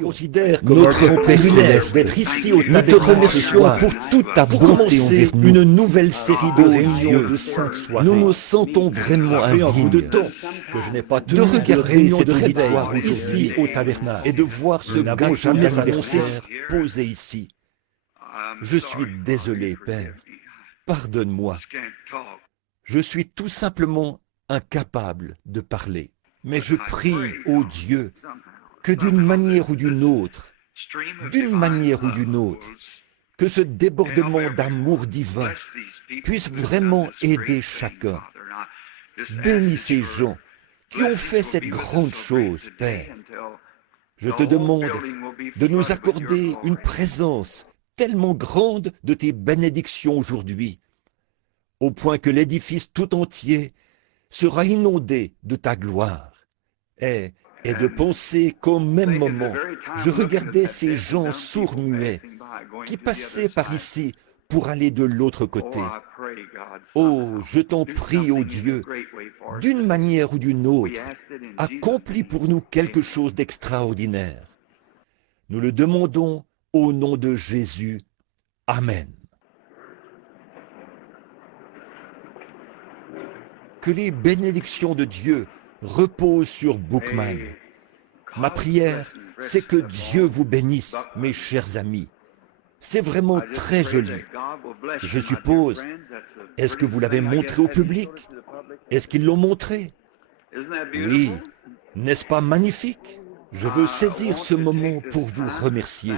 Considère comme notre Père céleste d'être ici au tabernacle. Nous te remercions pour toute ta bonté envers nous. Une nouvelle série de réunions de 5 soirées. Nous nous sentons vraiment indignes de temps que je n'ai pas tenu de regarder cette auditoire ici au tabernacle et de voir ce gâteau d'anniversaire posé ici. Je suis désolé, Père. Pardonne-moi. Je suis tout simplement incapable de parler. Mais je prie, ô Dieu, que d'une manière ou d'une autre, que ce débordement d'amour divin puisse vraiment aider chacun. Bénis ces gens qui ont fait cette grande chose, Père. Je te demande de nous accorder une présence tellement grande de tes bénédictions aujourd'hui, au point que l'édifice tout entier sera inondé de ta gloire. Et de penser qu'au même moment, je regardais ces gens sourds-muets qui passaient par ici pour aller de l'autre côté. Oh, je t'en prie, ô Dieu, d'une manière ou d'une autre, accomplis pour nous quelque chose d'extraordinaire. Nous le demandons au nom de Jésus. Amen. Que les bénédictions de Dieu reposent sur Bookman. Ma prière, c'est que Dieu vous bénisse, mes chers amis. C'est vraiment très joli. Je suppose, est-ce que vous l'avez montré au public? Est-ce qu'ils l'ont montré? Oui. N'est-ce pas magnifique? Je veux saisir ce moment pour vous remercier.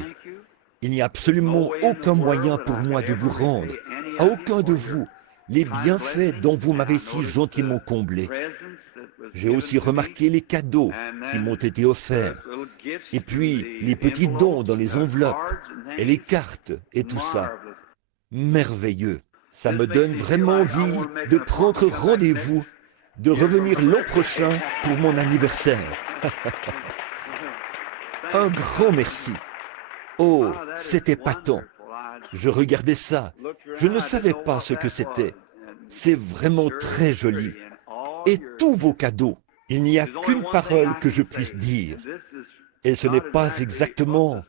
Il n'y a absolument aucun moyen pour moi de vous rendre, à aucun de vous, les bienfaits dont vous m'avez si gentiment comblé. J'ai aussi remarqué les cadeaux qui m'ont été offerts, et puis les petits dons dans les enveloppes, et les cartes, et tout ça. Merveilleux. Ça me donne vraiment envie de prendre rendez-vous, de revenir l'an prochain pour mon anniversaire. Un grand merci. Oh, c'était épatant. Je regardais ça. Je ne savais pas ce que c'était. C'est vraiment très joli. Et tous vos cadeaux. Il n'y a qu'une parole que je puisse dire. Et ce n'est pas exactement...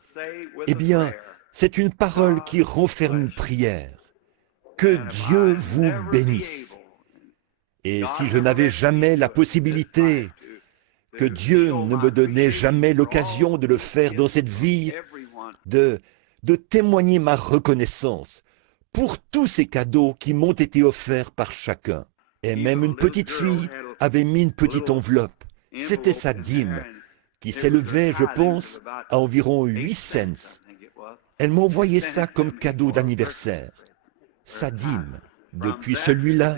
Eh bien, c'est une parole qui renferme une prière. Que Dieu vous bénisse. Et si je n'avais jamais la possibilité, que Dieu ne me donnait jamais l'occasion de le faire dans cette vie, de témoigner ma reconnaissance pour tous ces cadeaux qui m'ont été offerts par chacun. Et même une petite fille avait mis une petite enveloppe. C'était sa dîme, qui s'élevait, je pense, à environ 8 cents. Elle m'a envoyé ça comme cadeau d'anniversaire. Sa dîme, depuis celui-là,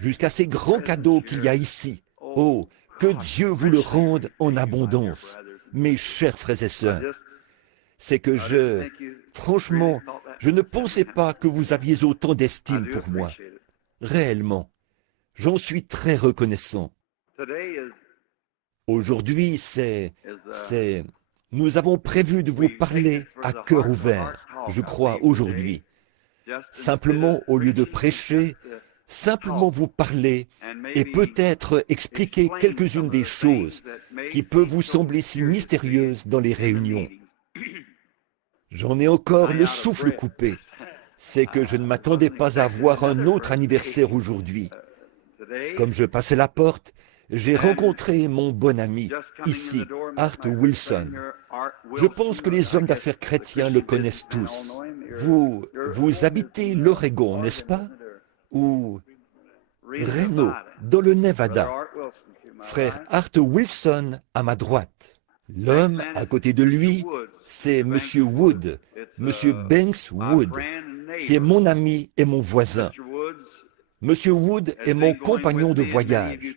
jusqu'à ces grands cadeaux qu'il y a ici. Oh, que Dieu vous le rende en abondance, mes chers frères et sœurs. C'est que franchement, je ne pensais pas que vous aviez autant d'estime pour moi. Réellement, j'en suis très reconnaissant. Aujourd'hui, nous avons prévu de vous parler à cœur ouvert, je crois, aujourd'hui. Simplement, au lieu de prêcher, simplement vous parler et peut-être expliquer quelques-unes des choses qui peuvent vous sembler si mystérieuses dans les réunions. J'en ai encore le souffle coupé. C'est que je ne m'attendais pas à avoir un autre anniversaire aujourd'hui. Comme je passais la porte, j'ai rencontré mon bon ami, ici, Art Wilson. Je pense que les hommes d'affaires chrétiens le connaissent tous. Vous habitez l'Oregon, n'est-ce pas? Ou Reno, dans le Nevada. Frère Art Wilson à ma droite. L'homme à côté de lui, c'est Monsieur Wood, Monsieur Banks Wood, qui est mon ami et mon voisin. Monsieur Wood est mon compagnon de voyage,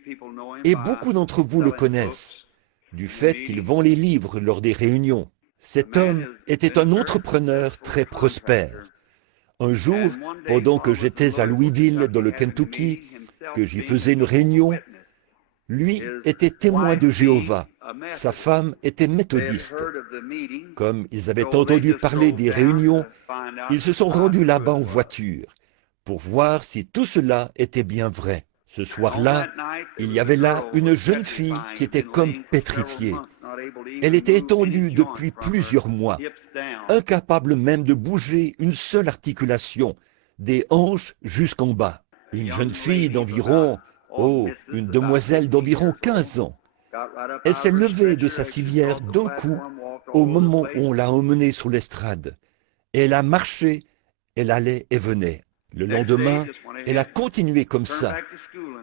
et beaucoup d'entre vous le connaissent, du fait qu'il vend les livres lors des réunions. Cet homme était un entrepreneur très prospère. Un jour, pendant que j'étais à Louisville, dans le Kentucky, que j'y faisais une réunion, lui était témoin de Jéhovah. Sa femme était méthodiste. Comme ils avaient entendu parler des réunions, ils se sont rendus là-bas en voiture pour voir si tout cela était bien vrai. Ce soir-là, il y avait là une jeune fille qui était comme pétrifiée. Elle était étendue depuis plusieurs mois, incapable même de bouger une seule articulation, des hanches jusqu'en bas. Une jeune fille d'environ, une demoiselle d'environ 15 ans. Elle s'est levée de sa civière d'un coup au moment où on l'a emmenée sur l'estrade. Elle a marché, elle allait et venait. Le lendemain, elle a continué comme ça.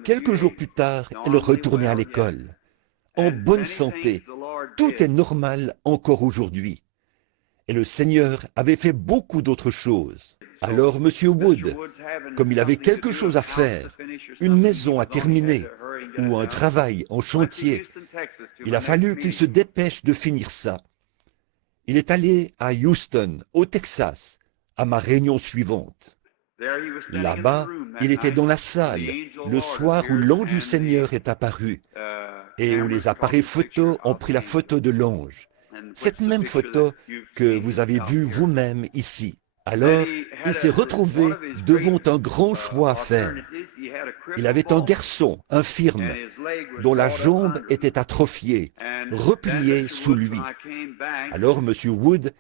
Quelques jours plus tard, elle retournait à l'école. En bonne santé, tout est normal encore aujourd'hui. Et le Seigneur avait fait beaucoup d'autres choses. Alors M. Wood, comme il avait quelque chose à faire, une maison à terminer ou un travail en chantier, il a fallu qu'il se dépêche de finir ça. Il est allé à Houston, au Texas, à ma réunion suivante. Là-bas, il était dans la salle, le soir où l'ange du Seigneur est apparu et où les appareils photos ont pris la photo de l'ange. Cette même photo que vous avez vue vous-même ici. Alors, il s'est retrouvé devant un grand choix à faire. Il avait un garçon infirme dont la jambe était atrophiée, repliée sous lui. Alors, M. Wood,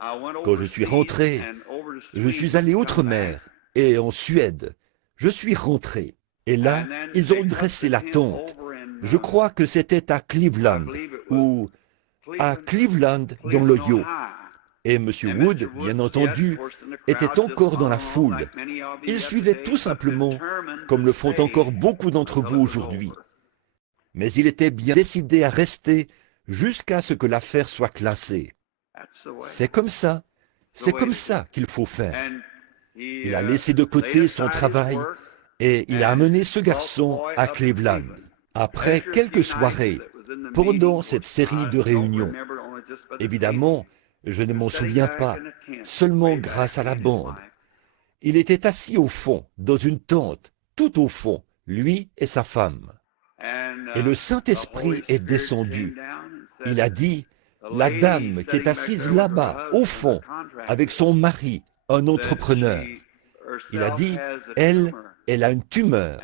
quand je suis rentré, je suis allé outre-mer et en Suède. Je suis rentré. Et là, ils ont dressé la tente. Je crois que c'était à Cleveland, ou à Cleveland dans l'Ohio. Et M. Wood, bien entendu, était encore dans la foule. Il suivait tout simplement, comme le font encore beaucoup d'entre vous aujourd'hui. Mais il était bien décidé à rester jusqu'à ce que l'affaire soit classée. C'est comme ça qu'il faut faire. Il a laissé de côté son travail et il a amené ce garçon à Cleveland. Après quelques soirées, pendant cette série de réunions, évidemment, je ne m'en souviens pas, seulement grâce à la bande. Il était assis au fond, dans une tente, tout au fond, lui et sa femme. Et le Saint-Esprit est descendu. Il a dit, la dame qui est assise là-bas, au fond, avec son mari, un entrepreneur. Il a dit, elle a une tumeur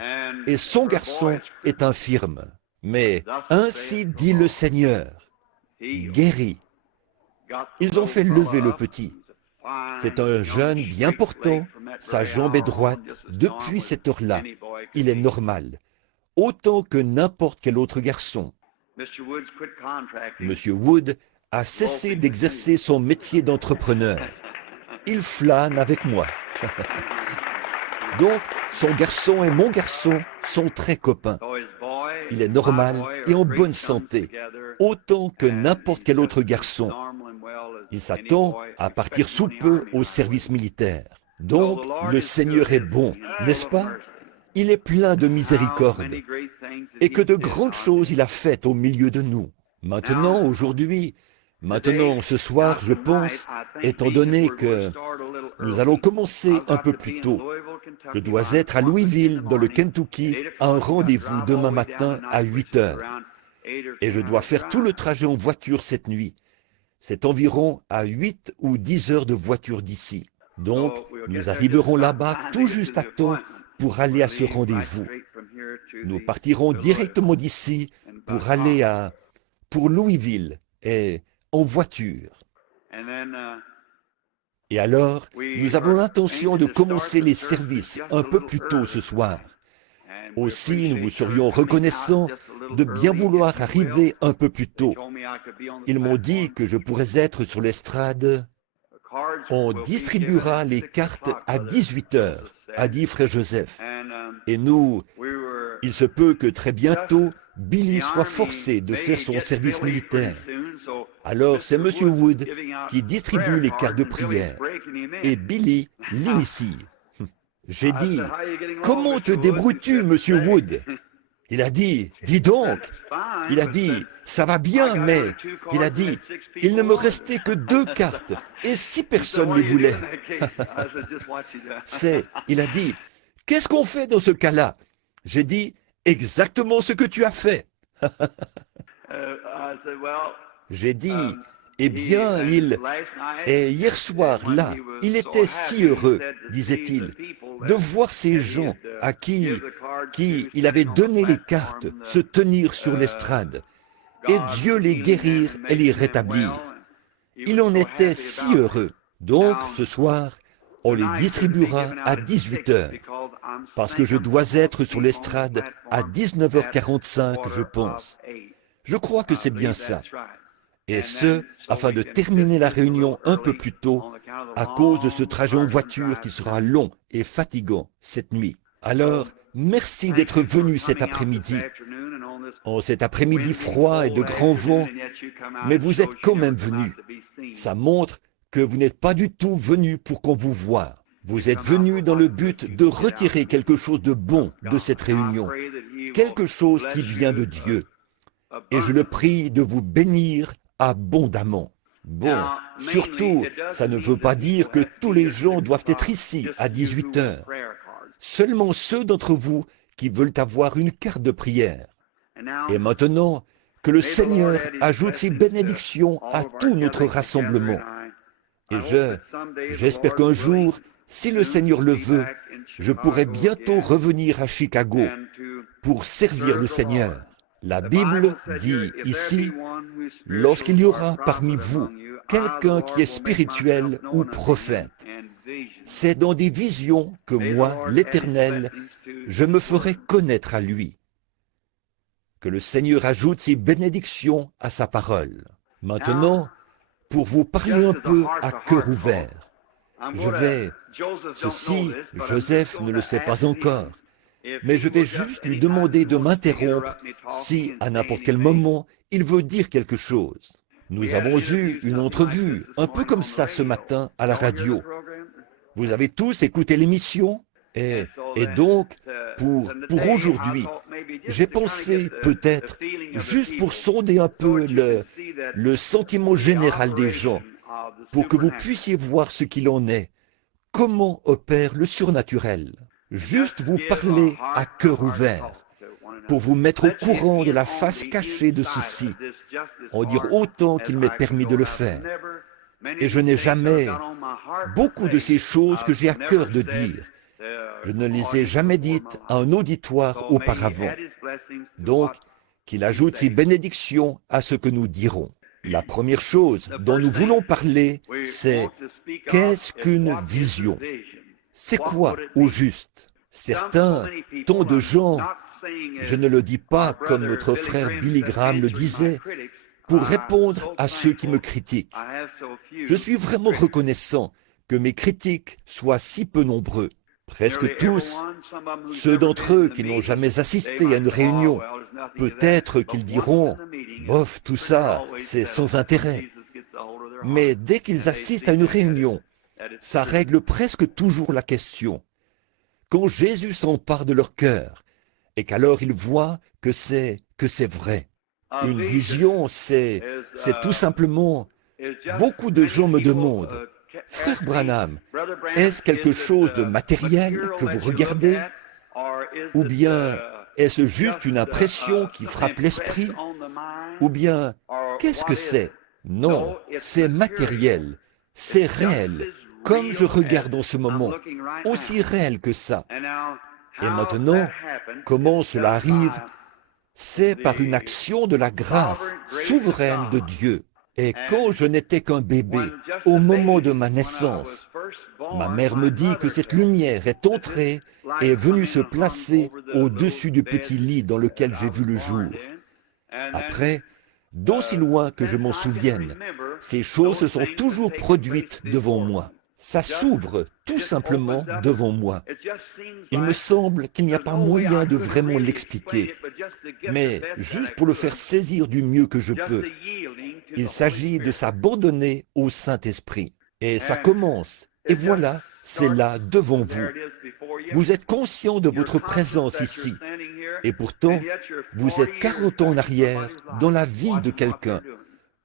et son garçon est infirme. Mais ainsi dit le Seigneur, guéri. Ils ont fait lever le petit. C'est un jeune bien portant, sa jambe est droite. Depuis cette heure-là, il est normal, autant que n'importe quel autre garçon. Monsieur Wood a cessé d'exercer son métier d'entrepreneur. Il flâne avec moi. Donc, son garçon et mon garçon sont très copains. Il est normal et en bonne santé, autant que n'importe quel autre garçon. Il s'attend à partir sous peu au service militaire. Donc, le Seigneur est bon, n'est-ce pas? Il est plein de miséricorde. Et que de grandes choses il a faites au milieu de nous. Maintenant, aujourd'hui, ce soir, je pense, étant donné que nous allons commencer un peu plus tôt, je dois être à Louisville, dans le Kentucky, à un rendez-vous demain matin à 8 heures. Et je dois faire tout le trajet en voiture cette nuit. C'est environ à 8 ou 10 heures de voiture d'ici. Donc, nous arriverons là-bas tout juste à temps pour aller à ce rendez-vous. Nous partirons directement d'ici pour aller pour Louisville et en voiture. Et alors, nous avons l'intention de commencer les services un peu plus tôt ce soir. Aussi, nous vous serions reconnaissants de bien vouloir arriver un peu plus tôt. Ils m'ont dit que je pourrais être sur l'estrade. On distribuera les cartes à 18 heures, a dit Frère Joseph. Et nous, il se peut que très bientôt, Billy soit forcé de faire son service militaire. Alors c'est M. Wood qui distribue les cartes de prière. Et Billy l'initie. J'ai dit, comment te débrouilles-tu, M. Wood? Il a dit, dis donc. Il a dit, ça va bien, mais... Il a dit, il ne me restait que 2 cartes, et 6 personnes les voulaient. Il a dit, qu'est-ce qu'on fait dans ce cas-là? J'ai dit, exactement ce que tu as fait. J'ai dit, eh bien, et hier soir, là, il était si heureux, disait-il, de voir ces gens à qui il avait donné les cartes se tenir sur l'estrade. et Dieu les guérir et les rétablir. Il en était si heureux. Donc, ce soir, on les distribuera à 18 heures, parce que je dois être sur l'estrade à 19h45, je pense. Je crois que c'est bien ça. Et ce, afin de terminer la réunion un peu plus tôt, à cause de ce trajet en voiture qui sera long et fatigant cette nuit. Alors, merci d'être venu cet après-midi. En cet après-midi froid et de grand vent, mais vous êtes quand même venus. Ça montre que vous n'êtes pas du tout venus pour qu'on vous voie. Vous êtes venus dans le but de retirer quelque chose de bon de cette réunion, quelque chose qui vient de Dieu. Et je le prie de vous bénir abondamment. Bon, surtout, ça ne veut pas dire que tous les gens doivent être ici à 18 heures. Seulement ceux d'entre vous qui veulent avoir une carte de prière. Et maintenant, que le Seigneur ajoute ses bénédictions à tout notre rassemblement. Et j'espère qu'un jour, si le Seigneur le veut, je pourrai bientôt revenir à Chicago pour servir le Seigneur. La Bible dit ici, lorsqu'il y aura parmi vous quelqu'un qui est spirituel ou prophète, c'est dans des visions que moi, l'Éternel, je me ferai connaître à lui. Que le Seigneur ajoute ses bénédictions à sa parole. Maintenant, pour vous parler un peu à cœur ouvert, ceci, Joseph ne le sait pas encore, mais je vais juste lui demander de m'interrompre si, à n'importe quel moment, il veut dire quelque chose. Nous avons eu une entrevue, un peu comme ça ce matin à la radio. Vous avez tous écouté l'émission et donc, pour aujourd'hui, j'ai pensé peut-être, juste pour sonder un peu le sentiment général des gens, pour que vous puissiez voir ce qu'il en est, comment opère le surnaturel. Juste vous parler à cœur ouvert, pour vous mettre au courant de la face cachée de ceci, en dire autant qu'il m'est permis de le faire. Et je n'ai jamais beaucoup de ces choses que j'ai à cœur de dire. Je ne les ai jamais dites à un auditoire auparavant. Donc, qu'il ajoute ses bénédictions à ce que nous dirons. La première chose dont nous voulons parler, c'est qu'est-ce qu'une vision? C'est quoi, au juste? Certains, tant de gens, je ne le dis pas comme notre frère Billy Graham le disait, pour répondre à ceux qui me critiquent. Je suis vraiment reconnaissant que mes critiques soient si peu nombreux. Presque tous, ceux d'entre eux qui n'ont jamais assisté à une réunion, peut-être qu'ils diront « Bof, tout ça, c'est sans intérêt ». Mais dès qu'ils assistent à une réunion, ça règle presque toujours la question. Quand Jésus s'empare de leur cœur, et qu'alors ils voient que c'est vrai. Une vision, c'est tout simplement... Beaucoup de gens me demandent, « Frère Branham, est-ce quelque chose de matériel que vous regardez? Ou bien est-ce juste une impression qui frappe l'esprit? Ou bien, qu'est-ce que c'est? » Non, c'est matériel, c'est réel, comme je regarde en ce moment, aussi réel que ça. Et maintenant, comment cela arrive? C'est par une action de la grâce souveraine de Dieu. Et quand je n'étais qu'un bébé, au moment de ma naissance, ma mère me dit que cette lumière est entrée et est venue se placer au-dessus du petit lit dans lequel j'ai vu le jour. Après, d'aussi loin que je m'en souvienne, ces choses se sont toujours produites devant moi. Ça s'ouvre tout simplement devant moi. Il me semble qu'il n'y a pas moyen de vraiment l'expliquer, mais juste pour le faire saisir du mieux que je peux. Il s'agit de s'abandonner au Saint-Esprit. Et ça commence. Et voilà, c'est là devant vous. Vous êtes conscient de votre présence ici. Et pourtant, vous êtes 40 ans en arrière dans la vie de quelqu'un.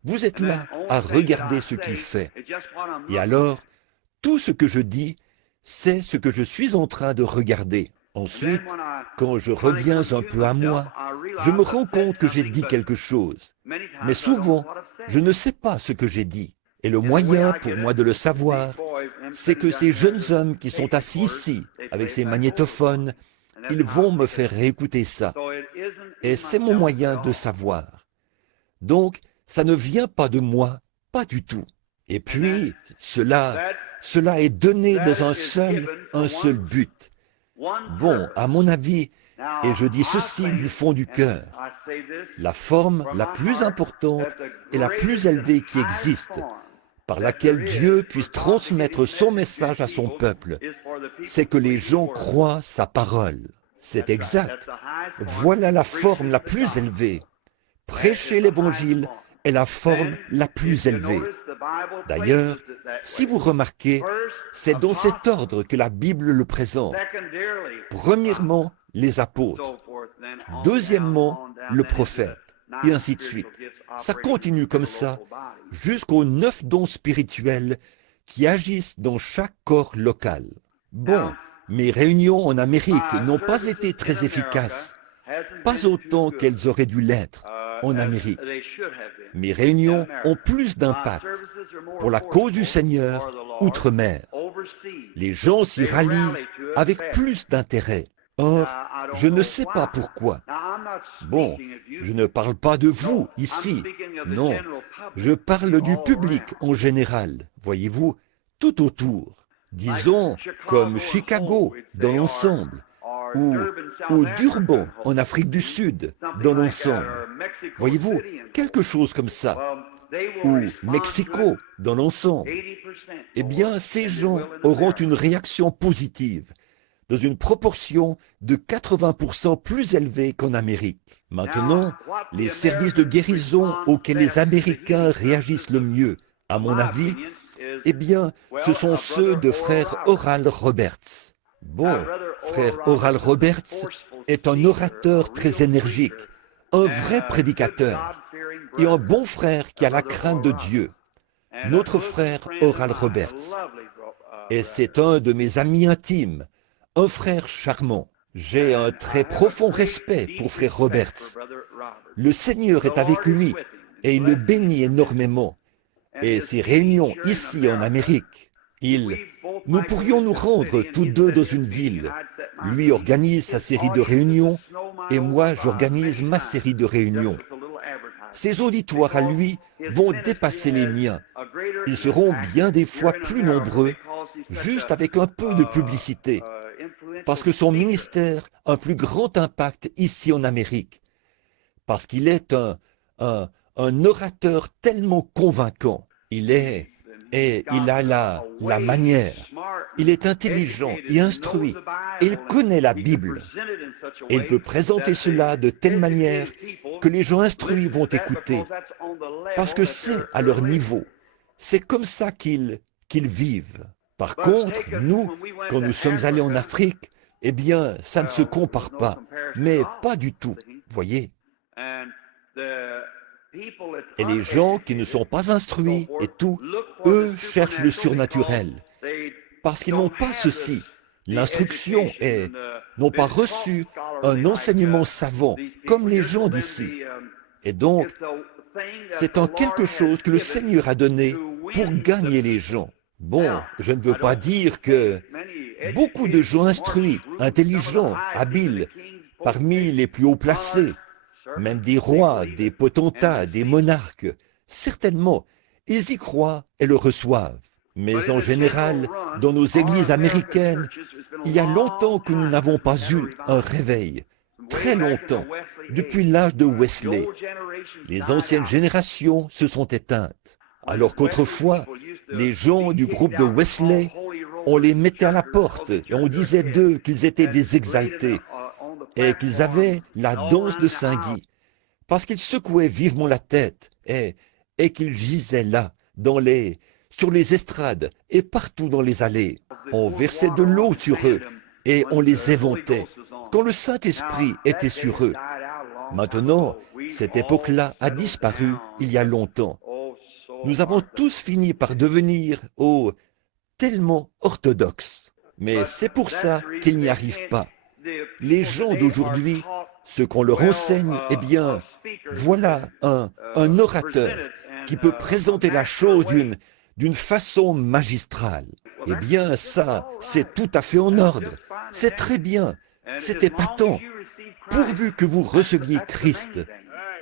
Vous êtes là à regarder ce qu'il fait. Et alors, tout ce que je dis, c'est ce que je suis en train de regarder. Ensuite, quand je reviens un peu à moi, je me rends compte que j'ai dit quelque chose. Mais souvent, je ne sais pas ce que j'ai dit. Et le moyen pour moi de le savoir, c'est que ces jeunes hommes qui sont assis ici, avec ces magnétophones, ils vont me faire réécouter ça. Et c'est mon moyen de savoir. Donc, ça ne vient pas de moi, pas du tout. Et puis, cela est donné dans un seul but. Bon, à mon avis, et je dis ceci du fond du cœur, la forme la plus importante et la plus élevée qui existe, par laquelle Dieu puisse transmettre son message à son peuple, c'est que les gens croient sa parole. C'est exact. Voilà la forme la plus élevée. Prêcher l'Évangile est la forme la plus élevée. D'ailleurs, si vous remarquez, c'est dans cet ordre que la Bible le présente. Premièrement, les apôtres. Deuxièmement, le prophète. Et ainsi de suite. Ça continue comme ça jusqu'aux 9 dons spirituels qui agissent dans chaque corps local. Bon, mes réunions en Amérique n'ont pas été très efficaces, pas autant qu'elles auraient dû l'être en Amérique. Mes réunions ont plus d'impact pour la cause du Seigneur outre-mer. Les gens s'y rallient avec plus d'intérêt. Or, je ne sais pas pourquoi. Bon, je ne parle pas de vous ici, non. Je parle du public en général, voyez-vous, tout autour. Disons, comme Chicago dans l'ensemble, ou Durban en Afrique du Sud dans l'ensemble. Voyez-vous, quelque chose comme ça, ou Mexico dans l'ensemble. Eh bien, ces gens auront une réaction positive, dans une proportion de 80% plus élevée qu'en Amérique. Maintenant, les services de guérison auxquels les Américains réagissent le mieux, à mon avis, eh bien, ce sont ceux de frère Oral Roberts. Bon, frère Oral Roberts est un orateur très énergique, un vrai prédicateur, et un bon frère qui a la crainte de Dieu. Notre frère Oral Roberts. Et c'est un de mes amis intimes, un frère charmant. J'ai un très profond respect pour frère Roberts. Le Seigneur est avec lui et il le bénit énormément. Et ses réunions ici en Amérique, nous pourrions nous rendre tous deux dans une ville. Lui organise sa série de réunions et moi j'organise ma série de réunions. Ses auditoires à lui vont dépasser les miens. Ils seront bien des fois plus nombreux, juste avec un peu de publicité, parce que son ministère a un plus grand impact ici en Amérique, parce qu'il est un orateur tellement convaincant. Il a la manière, il est intelligent et instruit, et il connaît la Bible. Et il peut présenter cela de telle manière que les gens instruits vont écouter, parce que c'est à leur niveau. C'est comme ça qu'ils vivent. Par contre, nous, quand nous sommes allés en Afrique, eh bien, ça ne se compare pas, mais pas du tout, voyez. Et les gens qui ne sont pas instruits et tout, eux cherchent le surnaturel, parce qu'ils n'ont pas ceci, l'instruction, et n'ont pas reçu un enseignement savant, comme les gens d'ici. Et donc, c'est en quelque chose que le Seigneur a donné pour gagner les gens. Bon, je ne veux pas dire que beaucoup de gens instruits, intelligents, habiles, parmi les plus haut placés, même des rois, des potentats, des monarques, certainement, ils y croient et le reçoivent. Mais en général, dans nos églises américaines, il y a longtemps que nous n'avons pas eu un réveil, très longtemps, depuis l'âge de Wesley. Les anciennes générations se sont éteintes, alors qu'autrefois, les gens du groupe de Wesley, on les mettait à la porte et on disait d'eux qu'ils étaient des exaltés et qu'ils avaient la danse de Saint-Guy, parce qu'ils secouaient vivement la tête et qu'ils gisaient là, sur les estrades et partout dans les allées. On versait de l'eau sur eux et on les éventait quand le Saint-Esprit était sur eux. Maintenant, cette époque-là a disparu il y a longtemps. Nous avons tous fini par devenir, tellement orthodoxes. Mais c'est pour ça qu'ils n'y arrivent pas. Les gens d'aujourd'hui, ce qu'on leur enseigne, eh bien, voilà un orateur qui peut présenter la chose d'une façon magistrale. Eh bien, ça, c'est tout à fait en ordre. C'est très bien. C'est épatant. Pourvu que vous receviez Christ.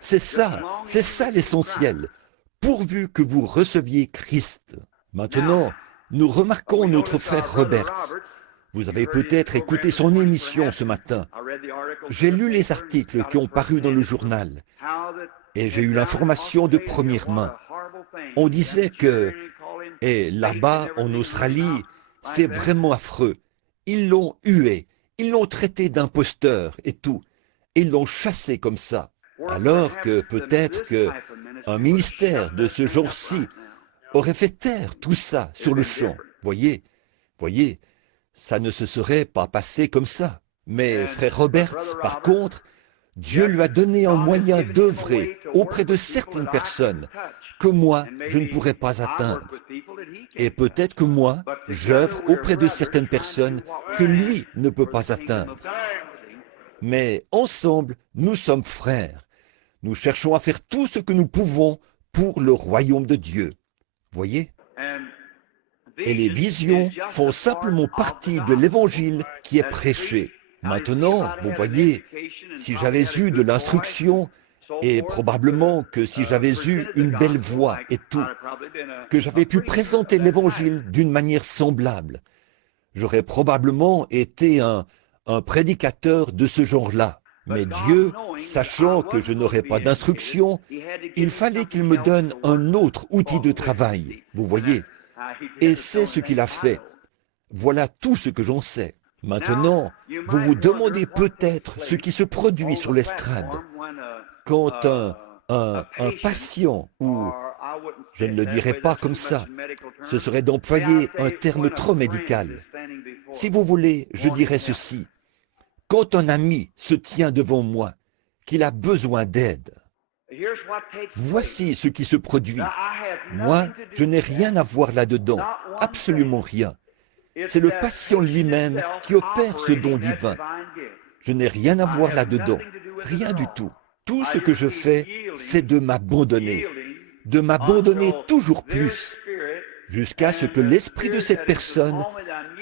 c'est ça l'essentiel, pourvu que vous receviez Christ. Maintenant, nous remarquons notre frère Roberts. Vous avez peut-être écouté son émission ce matin. J'ai lu les articles qui ont paru dans le journal et j'ai eu l'information de première main. On disait que, et là-bas en Australie, c'est vraiment affreux. Ils l'ont hué, ils l'ont traité d'imposteur et tout. Et ils l'ont chassé comme ça. Alors que peut-être qu'un ministère de ce genre-ci aurait fait taire tout ça sur le champ. Voyez, ça ne se serait pas passé comme ça. Mais frère Roberts, par contre, Dieu lui a donné un moyen d'œuvrer auprès de certaines personnes que moi, je ne pourrais pas atteindre. Et peut-être que moi, j'œuvre auprès de certaines personnes que lui ne peut pas atteindre. Mais ensemble, nous sommes frères. Nous cherchons à faire tout ce que nous pouvons pour le royaume de Dieu. Voyez ? Et les visions font simplement partie de l'évangile qui est prêché. Maintenant, vous voyez, si j'avais eu de l'instruction, et probablement que si j'avais eu une belle voix et tout, que j'avais pu présenter l'évangile d'une manière semblable, j'aurais probablement été un prédicateur de ce genre-là. Mais Dieu, sachant que je n'aurais pas d'instruction, il fallait qu'il me donne un autre outil de travail, vous voyez. Et c'est ce qu'il a fait. Voilà tout ce que j'en sais. Maintenant, vous vous demandez peut-être ce qui se produit sur l'estrade. Quand un patient, ou je ne le dirais pas comme ça, ce serait d'employer un terme trop médical. Si vous voulez, je dirais ceci. Quand un ami se tient devant moi, qu'il a besoin d'aide, voici ce qui se produit. Moi, je n'ai rien à voir là-dedans, absolument rien. C'est le patient lui-même qui opère ce don divin. Je n'ai rien à voir là-dedans, rien du tout. Tout ce que je fais, c'est de m'abandonner toujours plus, jusqu'à ce que l'esprit de cette personne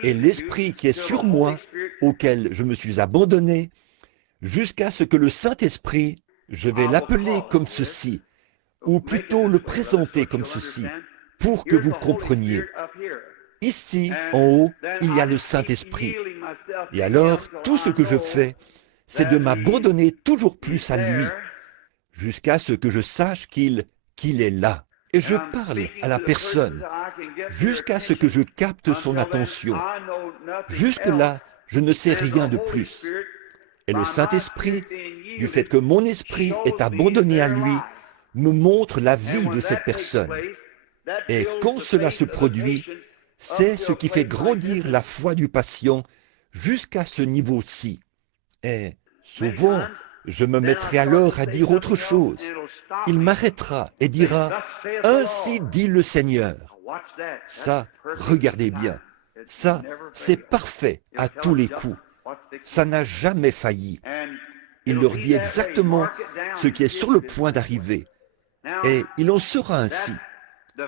et l'esprit qui est sur moi, auquel je me suis abandonné, jusqu'à ce que le Saint-Esprit, je vais l'appeler comme ceci, ou plutôt le présenter comme ceci, pour que vous compreniez. Ici, en haut, il y a le Saint-Esprit. Et alors, tout ce que je fais, c'est de m'abandonner toujours plus à lui, jusqu'à ce que je sache qu'il est là. Et je parle à la personne, jusqu'à ce que je capte son attention. Jusque-là, je ne sais rien de plus. Et le Saint-Esprit, du fait que mon esprit est abandonné à lui, me montre la vie de cette personne. Et quand cela se produit, c'est ce qui fait grandir la foi du patient jusqu'à ce niveau-ci. Et souvent, je me mettrai alors à dire autre chose. Il m'arrêtera et dira « Ainsi dit le Seigneur ». Ça, regardez bien, ça, c'est parfait à tous les coups. Ça n'a jamais failli. Il leur dit exactement ce qui est sur le point d'arriver. Et il en sera ainsi.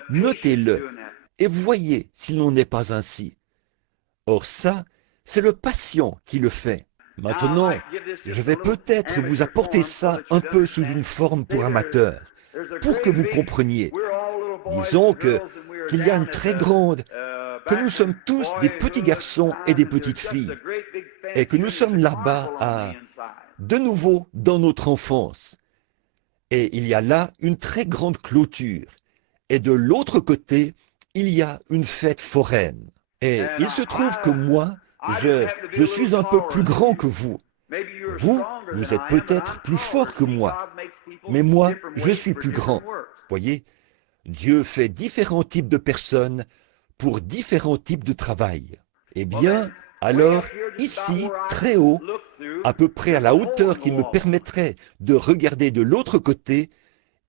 Notez-le et voyez s'il n'en est pas ainsi. Or ça, c'est le patient qui le fait. Maintenant, je vais peut-être vous apporter ça un peu sous une forme pour amateurs, pour que vous compreniez. Disons qu'il y a une très grande, que nous sommes tous des petits garçons et des petites filles, et que nous sommes là-bas de nouveau dans notre enfance. Et il y a là une très grande clôture, et de l'autre côté, il y a une fête foraine. Et il se trouve que moi, je suis un peu plus grand que vous. Vous êtes peut-être plus fort que moi, mais moi, je suis plus grand. Voyez, Dieu fait différents types de personnes pour différents types de travail. Eh bien, alors, ici, très haut, à peu près à la hauteur qui me permettrait de regarder de l'autre côté,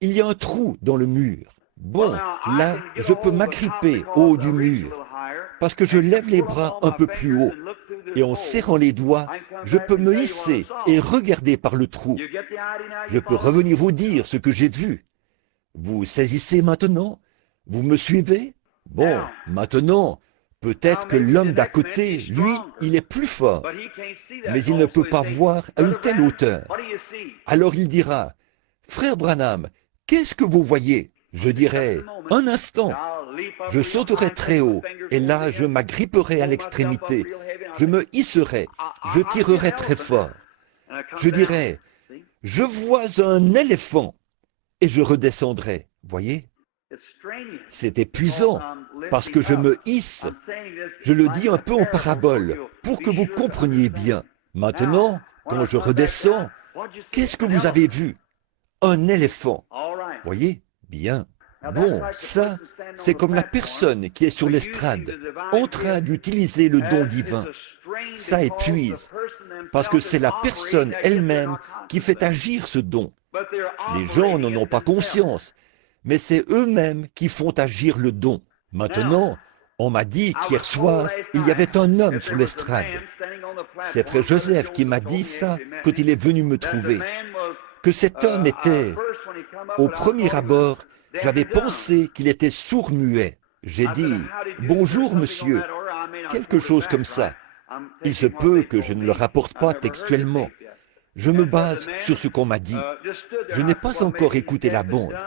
il y a un trou dans le mur. Bon, là, je peux m'agripper au haut du mur, parce que je lève les bras un peu plus haut, et en serrant les doigts, je peux me hisser et regarder par le trou. Je peux revenir vous dire ce que j'ai vu. Vous saisissez maintenant? Vous me suivez? Bon, maintenant, peut-être que l'homme d'à côté, lui, il est plus fort, mais il ne peut pas voir à une telle hauteur. Alors il dira, « Frère Branham, qu'est-ce que vous voyez? Je dirais, un instant. Je sauterai très haut, et là je m'agripperai à l'extrémité. Je me hisserai, je tirerai très fort. Je dirais, je vois un éléphant, et je redescendrai. Voyez? C'est épuisant, parce que je me hisse. Je le dis un peu en parabole, pour que vous compreniez bien. Maintenant, quand je redescends, qu'est-ce que vous avez vu? Un éléphant. Voyez? Bien. Bon, ça, c'est comme la personne qui est sur l'estrade, en train d'utiliser le don divin. Ça épuise, parce que c'est la personne elle-même qui fait agir ce don. Les gens n'en ont pas conscience, mais c'est eux-mêmes qui font agir le don. Maintenant, on m'a dit qu'hier soir, il y avait un homme sur l'estrade. C'est frère Joseph qui m'a dit ça quand il est venu me trouver. Que cet homme était, au premier abord, j'avais pensé qu'il était sourd-muet. J'ai dit, « Bonjour, monsieur », quelque chose comme ça. Il se peut que je ne le rapporte pas textuellement. Je me base sur ce qu'on m'a dit. Je n'ai pas encore écouté la bande.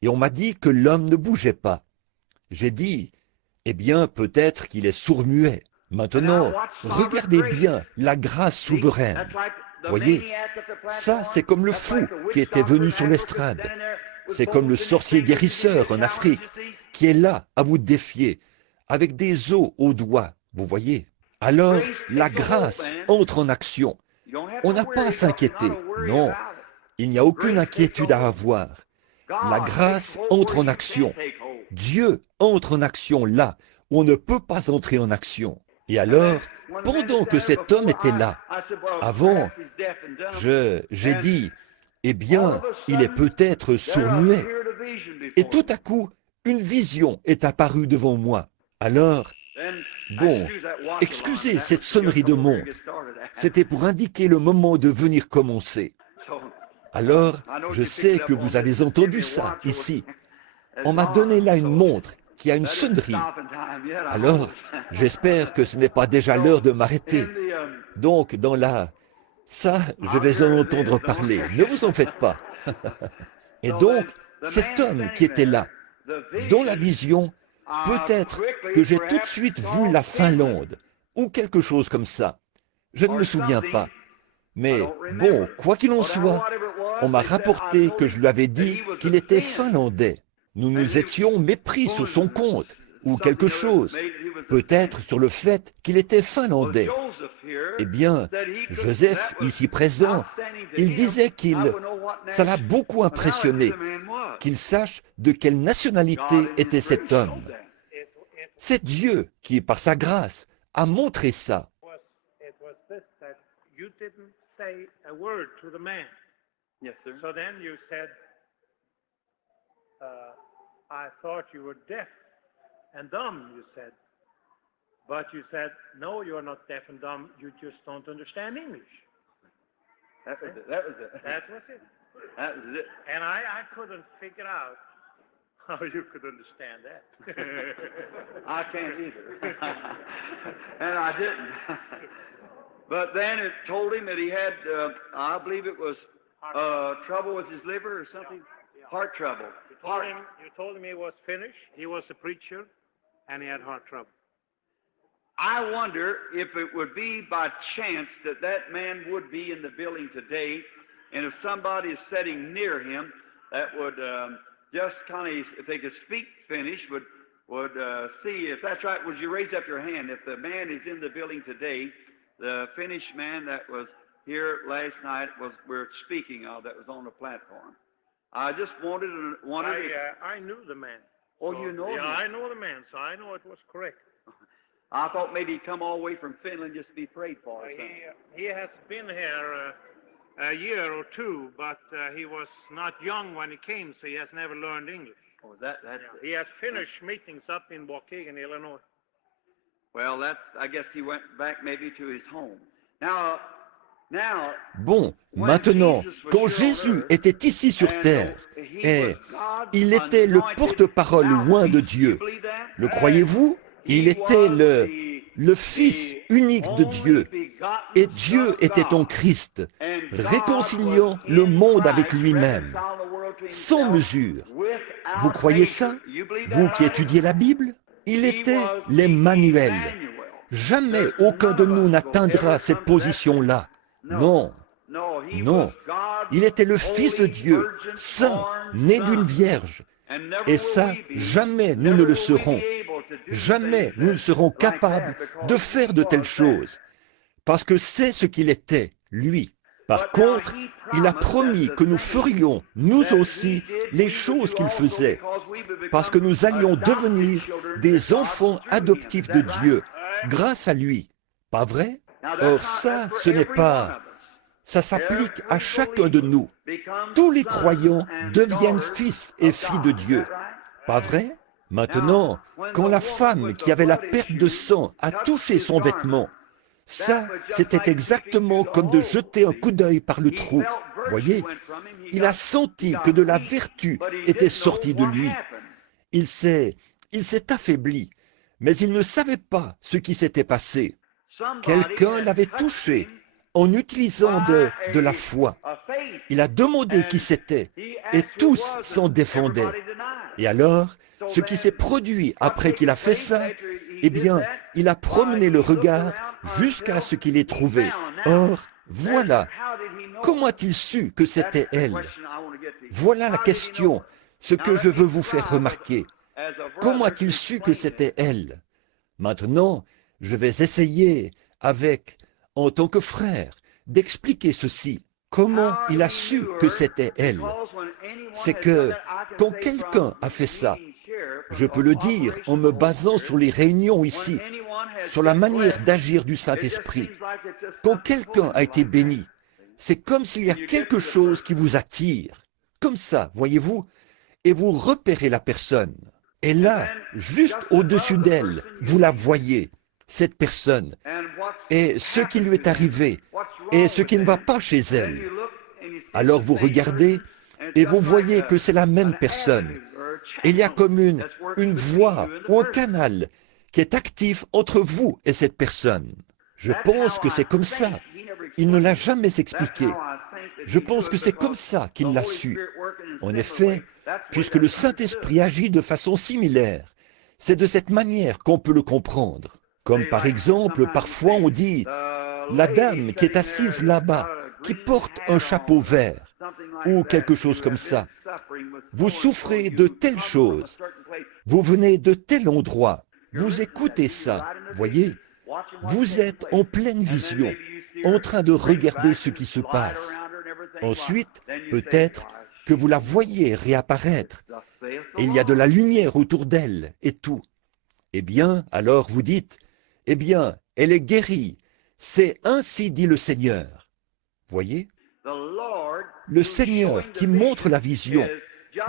Et on m'a dit que l'homme ne bougeait pas. J'ai dit, « Eh bien, peut-être qu'il est sourd-muet. » Maintenant, regardez bien la grâce souveraine. Voyez, ça c'est comme le fou qui était venu sur l'estrade. C'est comme le sorcier guérisseur en Afrique qui est là à vous défier, avec des os aux doigts, vous voyez. Alors, la grâce entre en action. On n'a pas à s'inquiéter, non. Il n'y a aucune inquiétude à avoir. La grâce entre en action. Dieu entre en action là où on ne peut pas entrer en action. Et alors, pendant que cet homme était là, avant, j'ai dit, eh bien, il est peut-être sourd-muet. Et tout à coup, une vision est apparue devant moi. Alors, bon, excusez cette sonnerie de montre. C'était pour indiquer le moment de venir commencer. Alors, je sais que vous avez entendu ça ici. On m'a donné là une montre qui a une sonnerie. Alors, j'espère que ce n'est pas déjà l'heure de m'arrêter. Donc, dans la... Ça, je vais en entendre parler. Ne vous en faites pas. Et donc, cet homme qui était là, dans la vision, peut-être que j'ai tout de suite vu la Finlande, ou quelque chose comme ça. Je ne me souviens pas. Mais bon, quoi qu'il en soit, on m'a rapporté que je lui avais dit qu'il était finlandais. Nous nous étions mépris sur son compte, ou quelque chose, peut-être sur le fait qu'il était finlandais. Eh bien, Joseph, ici présent, il disait ça l'a beaucoup impressionné, qu'il sache de quelle nationalité était cet homme. C'est Dieu qui, par sa grâce, a montré ça. I thought you were deaf and dumb, you said. But you said, no, you're not deaf and dumb, you just don't understand English. That was it. That was it. That was it. That was it. And I couldn't figure out how you could understand that. I can't either. And I didn't. But then it told him that he had, I believe it was trouble with his liver or something, heart trouble. You told him he was finished, he was a preacher, and he had heart trouble. I wonder if it would be by chance that that man would be in the building today, and if somebody is sitting near him that would just kind of, if they could speak Finnish, would see if that's right. Would you raise up your hand? If the man is in the building today, the Finnish man that was here last night we're speaking of, that was on the platform. I just wondered. I knew the man. Oh, so, you know him? Yeah, I know the man, so I know it was correct. I thought maybe he'd come all the way from Finland just to be prayed for or something. He has been here a year or two, but he was not young when he came, so he has never learned English. Oh, that's He has finished meetings up in Waukegan, Illinois. Well, I guess he went back maybe to his home. Bon, maintenant, quand Jésus était ici sur terre, et il était le porte-parole loin de Dieu, le croyez-vous? Il était le Fils unique de Dieu. Et Dieu était en Christ, réconciliant le monde avec lui-même, sans mesure. Vous croyez ça? Vous qui étudiez la Bible? Il était l'Emmanuel. Jamais aucun de nous n'atteindra cette position-là. Non, non. Il était le Fils de Dieu, saint, né d'une vierge. Et ça, jamais nous ne le serons. Jamais nous ne serons capables de faire de telles choses. Parce que c'est ce qu'il était, lui. Par contre, il a promis que nous ferions, nous aussi, les choses qu'il faisait. Parce que nous allions devenir des enfants adoptifs de Dieu, grâce à lui. Pas vrai? Or ça, ce n'est pas... Ça s'applique à chacun de nous. Tous les croyants deviennent fils et filles de Dieu. Pas vrai? Maintenant, quand la femme qui avait la perte de sang a touché son vêtement, ça, c'était exactement comme de jeter un coup d'œil par le trou. Voyez, il a senti que de la vertu était sortie de lui. Il s'est affaibli, mais il ne savait pas ce qui s'était passé. Quelqu'un l'avait touché en utilisant de la foi. Il a demandé qui c'était, et tous s'en défendaient. Et alors, ce qui s'est produit après qu'il a fait ça, eh bien, il a promené le regard jusqu'à ce qu'il ait trouvé. Or, voilà. Comment a-t-il su que c'était elle? Voilà la question, ce que je veux vous faire remarquer. Comment a-t-il su que c'était elle? Maintenant, je vais essayer, en tant que frère, d'expliquer ceci. Comment il a su que c'était elle? C'est que quand quelqu'un a fait ça, je peux le dire en me basant sur les réunions ici, sur la manière d'agir du Saint-Esprit. Quand quelqu'un a été béni, c'est comme s'il y a quelque chose qui vous attire. Comme ça, voyez-vous, et vous repérez la personne. Et là, juste au-dessus d'elle, vous la voyez, cette personne, et ce qui lui est arrivé, et ce qui ne va pas chez elle. Alors vous regardez, et vous voyez que c'est la même personne. Il y a comme une voie ou un canal qui est actif entre vous et cette personne. Je pense que c'est comme ça. Il ne l'a jamais expliqué. Je pense que c'est comme ça qu'il l'a su. En effet, puisque le Saint-Esprit agit de façon similaire, c'est de cette manière qu'on peut le comprendre. Comme par exemple, parfois on dit, la dame qui est assise là-bas, qui porte un chapeau vert, ou quelque chose comme ça. Vous souffrez de telle chose, vous venez de tel endroit, vous écoutez ça, voyez, vous êtes en pleine vision, en train de regarder ce qui se passe. Ensuite, peut-être que vous la voyez réapparaître, et il y a de la lumière autour d'elle et tout. Eh bien, alors vous dites, eh bien, elle est guérie, c'est ainsi dit le Seigneur. Voyez? Le Seigneur qui montre la vision,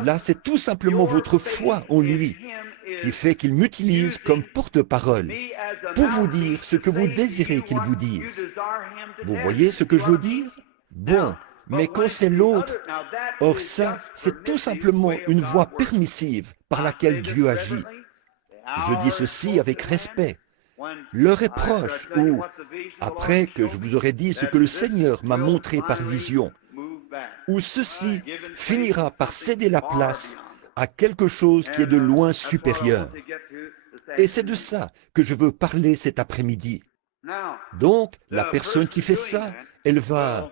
là c'est tout simplement votre foi en lui, qui fait qu'il m'utilise comme porte-parole pour vous dire ce que vous désirez qu'il vous dise. Vous voyez ce que je veux dire? Bon, mais quand c'est l'autre, or ça, c'est tout simplement une voie permissive par laquelle Dieu agit. Je dis ceci avec respect. L'heure est proche où, après que je vous aurai dit ce que le Seigneur m'a montré par vision, où ceci finira par céder la place à quelque chose qui est de loin supérieur. Et c'est de ça que je veux parler cet après-midi. Donc, la personne qui fait ça, elle va,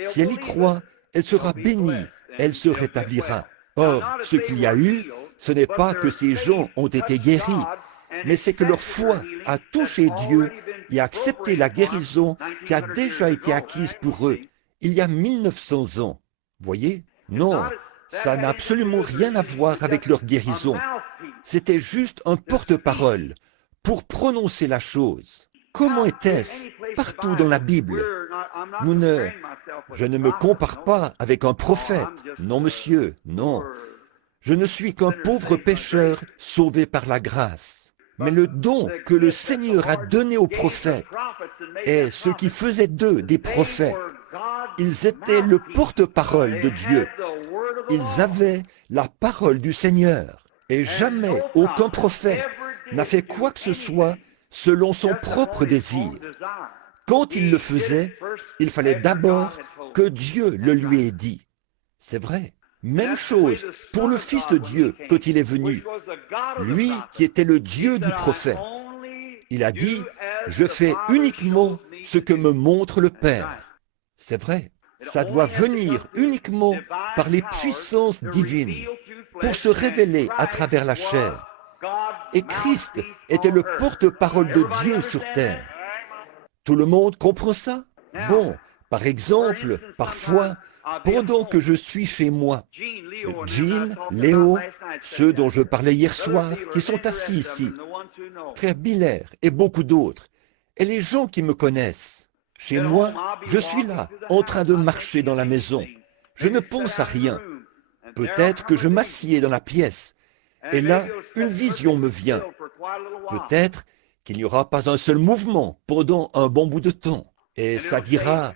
si elle y croit, elle sera bénie, elle se rétablira. Or, ce qu'il y a eu, ce n'est pas que ces gens ont été guéris, mais c'est que leur foi a touché Dieu et a accepté la guérison qui a déjà été acquise pour eux il y a 1900 ans. Voyez? Non, ça n'a absolument rien à voir avec leur guérison. C'était juste un porte-parole pour prononcer la chose. Comment était-ce partout dans la Bible? Je ne me compare pas avec un prophète. Non, monsieur, non. Je ne suis qu'un pauvre pécheur sauvé par la grâce. Mais le don que le Seigneur a donné aux prophètes et ce qui faisait d'eux des prophètes, ils étaient le porte-parole de Dieu. Ils avaient la parole du Seigneur. Et jamais aucun prophète n'a fait quoi que ce soit selon son propre désir. Quand il le faisait, il fallait d'abord que Dieu le lui ait dit. C'est vrai. Même chose pour le Fils de Dieu quand il est venu. Lui qui était le Dieu du prophète. Il a dit, je fais uniquement ce que me montre le Père. C'est vrai. Ça doit venir uniquement par les puissances divines pour se révéler à travers la chair. Et Christ était le porte-parole de Dieu sur terre. Tout le monde comprend ça? Bon, par exemple, parfois, pendant que je suis chez moi, Jean, Léo, ceux dont je parlais hier soir, qui sont assis ici, frère Biller et beaucoup d'autres, et les gens qui me connaissent, chez moi, je suis là, en train de marcher dans la maison. Je ne pense à rien. Peut-être que je m'assieds dans la pièce, et là, une vision me vient. Peut-être qu'il n'y aura pas un seul mouvement pendant un bon bout de temps. Et ça dira,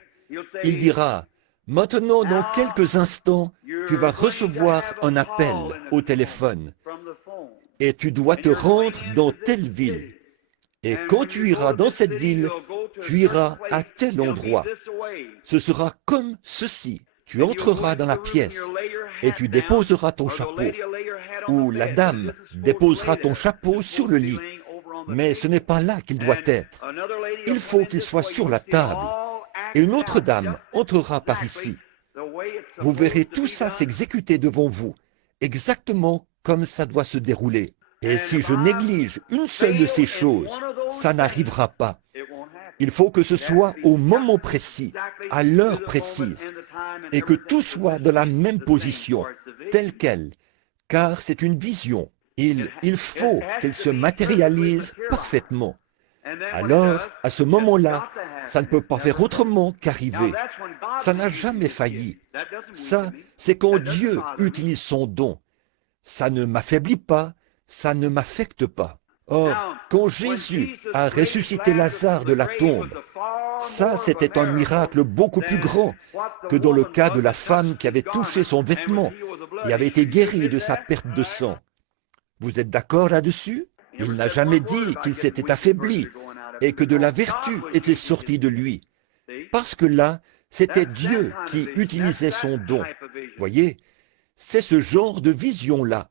il dira, maintenant, dans quelques instants, tu vas recevoir un appel au téléphone et tu dois te rendre dans telle ville. Et quand tu iras dans cette ville, tu iras à tel endroit. Ce sera comme ceci. Tu entreras dans la pièce et tu déposeras ton chapeau. Ou la dame déposera ton chapeau sur le lit. Mais ce n'est pas là qu'il doit être. Il faut qu'il soit sur la table. Et une autre dame entrera par ici. Vous verrez tout ça s'exécuter devant vous, exactement comme ça doit se dérouler. Et si je néglige une seule de ces choses, ça n'arrivera pas. Il faut que ce soit au moment précis, à l'heure précise, et que tout soit dans la même position, telle qu'elle, car c'est une vision. Il faut qu'elle se matérialise parfaitement. Alors, à ce moment-là, ça ne peut pas faire autrement qu'arriver. Ça n'a jamais failli. Ça, c'est quand Dieu utilise son don. Ça ne m'affaiblit pas, ça ne m'affecte pas. Or, quand Jésus a ressuscité Lazare de la tombe, ça, c'était un miracle beaucoup plus grand que dans le cas de la femme qui avait touché son vêtement et avait été guérie de sa perte de sang. Vous êtes d'accord là-dessus? Il n'a jamais dit qu'il s'était affaibli et que de la vertu était sortie de lui. Parce que là, c'était Dieu qui utilisait son don. Voyez, c'est ce genre de vision-là.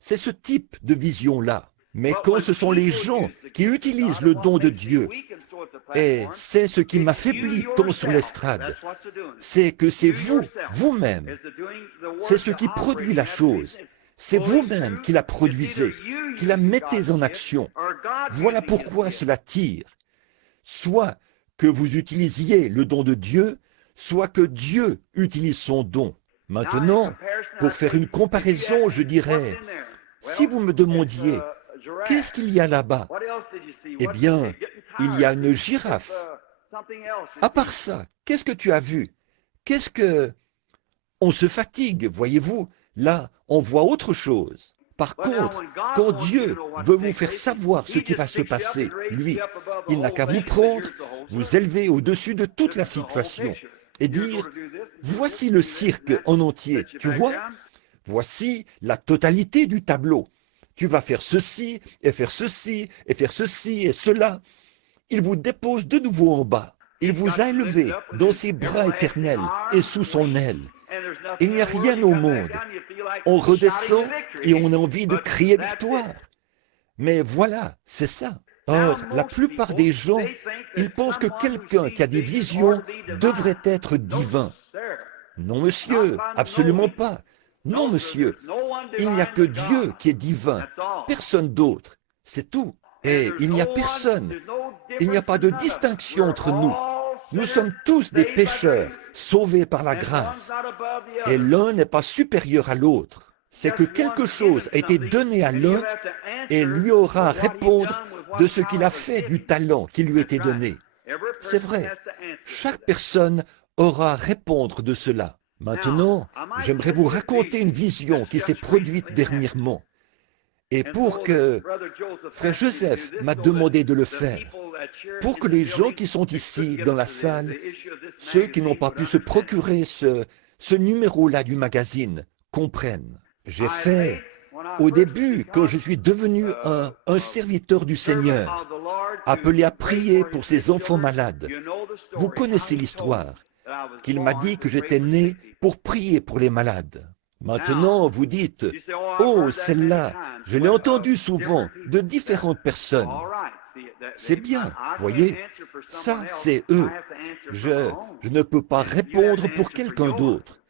C'est ce type de vision-là. Mais quand ce sont les gens qui utilisent le don de Dieu, et c'est ce qui m'affaiblit tant sur l'estrade, c'est que c'est vous, vous-même, c'est ce qui produit la chose. C'est vous-même qui la produisez, qui la mettez en action. Voilà pourquoi cela tire. Soit que vous utilisiez le don de Dieu, soit que Dieu utilise son don. Maintenant, pour faire une comparaison, je dirais, si vous me demandiez, qu'est-ce qu'il y a là-bas? Eh bien, il y a une girafe. À part ça, qu'est-ce que tu as vu? Qu'est-ce que... On se fatigue, voyez-vous. Là, on voit autre chose. Par contre, quand Dieu veut vous faire savoir ce qui va se passer, lui, il n'a qu'à vous prendre, vous élever au-dessus de toute la situation et dire, voici le cirque en entier, tu vois? Voici la totalité du tableau. Tu vas faire ceci, et faire ceci, et faire ceci, et cela. Il vous dépose de nouveau en bas. Il vous a élevé dans ses bras éternels et sous son aile. Il n'y a rien au monde. On redescend et on a envie de crier victoire. Mais voilà, c'est ça. Or, la plupart des gens, ils pensent que quelqu'un qui a des visions devrait être divin. Non, monsieur, absolument pas. Non, monsieur, il n'y a que Dieu qui est divin, personne d'autre. C'est tout. Et il n'y a personne. Il n'y a pas de distinction entre nous. Nous sommes tous des pécheurs, sauvés par la grâce. Et l'un n'est pas supérieur à l'autre. C'est que quelque chose a été donné à l'un et lui aura à répondre de ce qu'il a fait du talent qui lui était donné. C'est vrai. Chaque personne aura à répondre de cela. Maintenant, j'aimerais vous raconter une vision qui s'est produite dernièrement. Et pour que Frère Joseph m'a demandé de le faire, pour que les gens qui sont ici dans la salle, ceux qui n'ont pas pu se procurer ce numéro-là du magazine, comprennent. J'ai fait, au début, quand je suis devenu un serviteur du Seigneur, appelé à prier pour ses enfants malades. Vous connaissez l'histoire, qu'il m'a dit que j'étais né pour prier pour les malades. Maintenant, vous dites, « Oh, celle-là, je l'ai entendue souvent de différentes personnes. » C'est bien, voyez, ça c'est eux. Je ne peux pas répondre pour quelqu'un d'autre.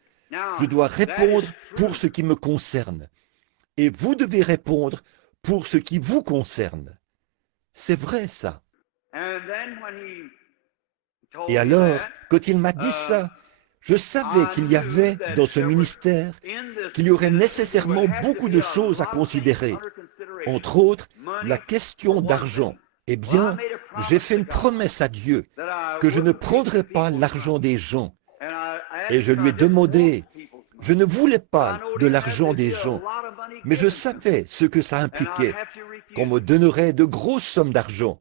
Je dois répondre pour ce qui me concerne. Et vous devez répondre pour ce qui vous concerne. C'est vrai ça. Et alors, quand il m'a dit ça, je savais qu'il y avait dans ce ministère, qu'il y aurait nécessairement beaucoup de choses à considérer. Entre autres, la question d'argent. Eh bien, j'ai fait une promesse à Dieu que je ne prendrais pas l'argent des gens. Et je lui ai demandé, je ne voulais pas de l'argent des gens, mais je savais ce que ça impliquait, qu'on me donnerait de grosses sommes d'argent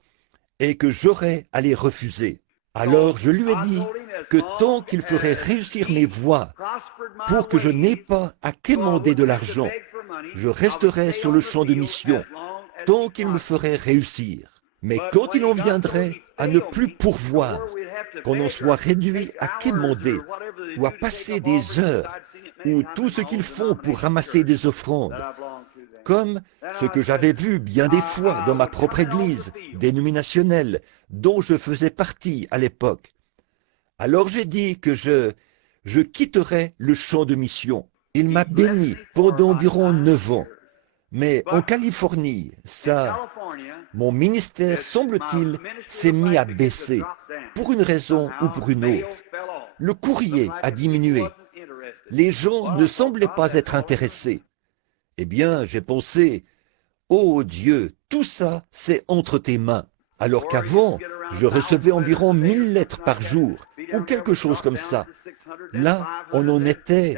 et que j'aurais à les refuser. Alors je lui ai dit que tant qu'il ferait réussir mes voies pour que je n'ai pas à quémander de l'argent, je resterai sur le champ de mission tant qu'il me ferait réussir. Mais quand il en viendrait à ne plus pourvoir, qu'on en soit réduit à quémander ou à passer des heures ou tout ce qu'ils font pour ramasser des offrandes, comme ce que j'avais vu bien des fois dans ma propre église dénominationnelle dont je faisais partie à l'époque. Alors j'ai dit que je quitterais le champ de mission. Il m'a béni pendant environ 9 ans. Mais en Californie, mon ministère, semble-t-il, s'est mis à baisser, pour une raison ou pour une autre. Le courrier a diminué. Les gens ne semblaient pas être intéressés. Eh bien, j'ai pensé, « Oh Dieu, tout ça, c'est entre tes mains. » Alors qu'avant, je recevais environ 1000 lettres par jour, ou quelque chose comme ça. Là, on en était,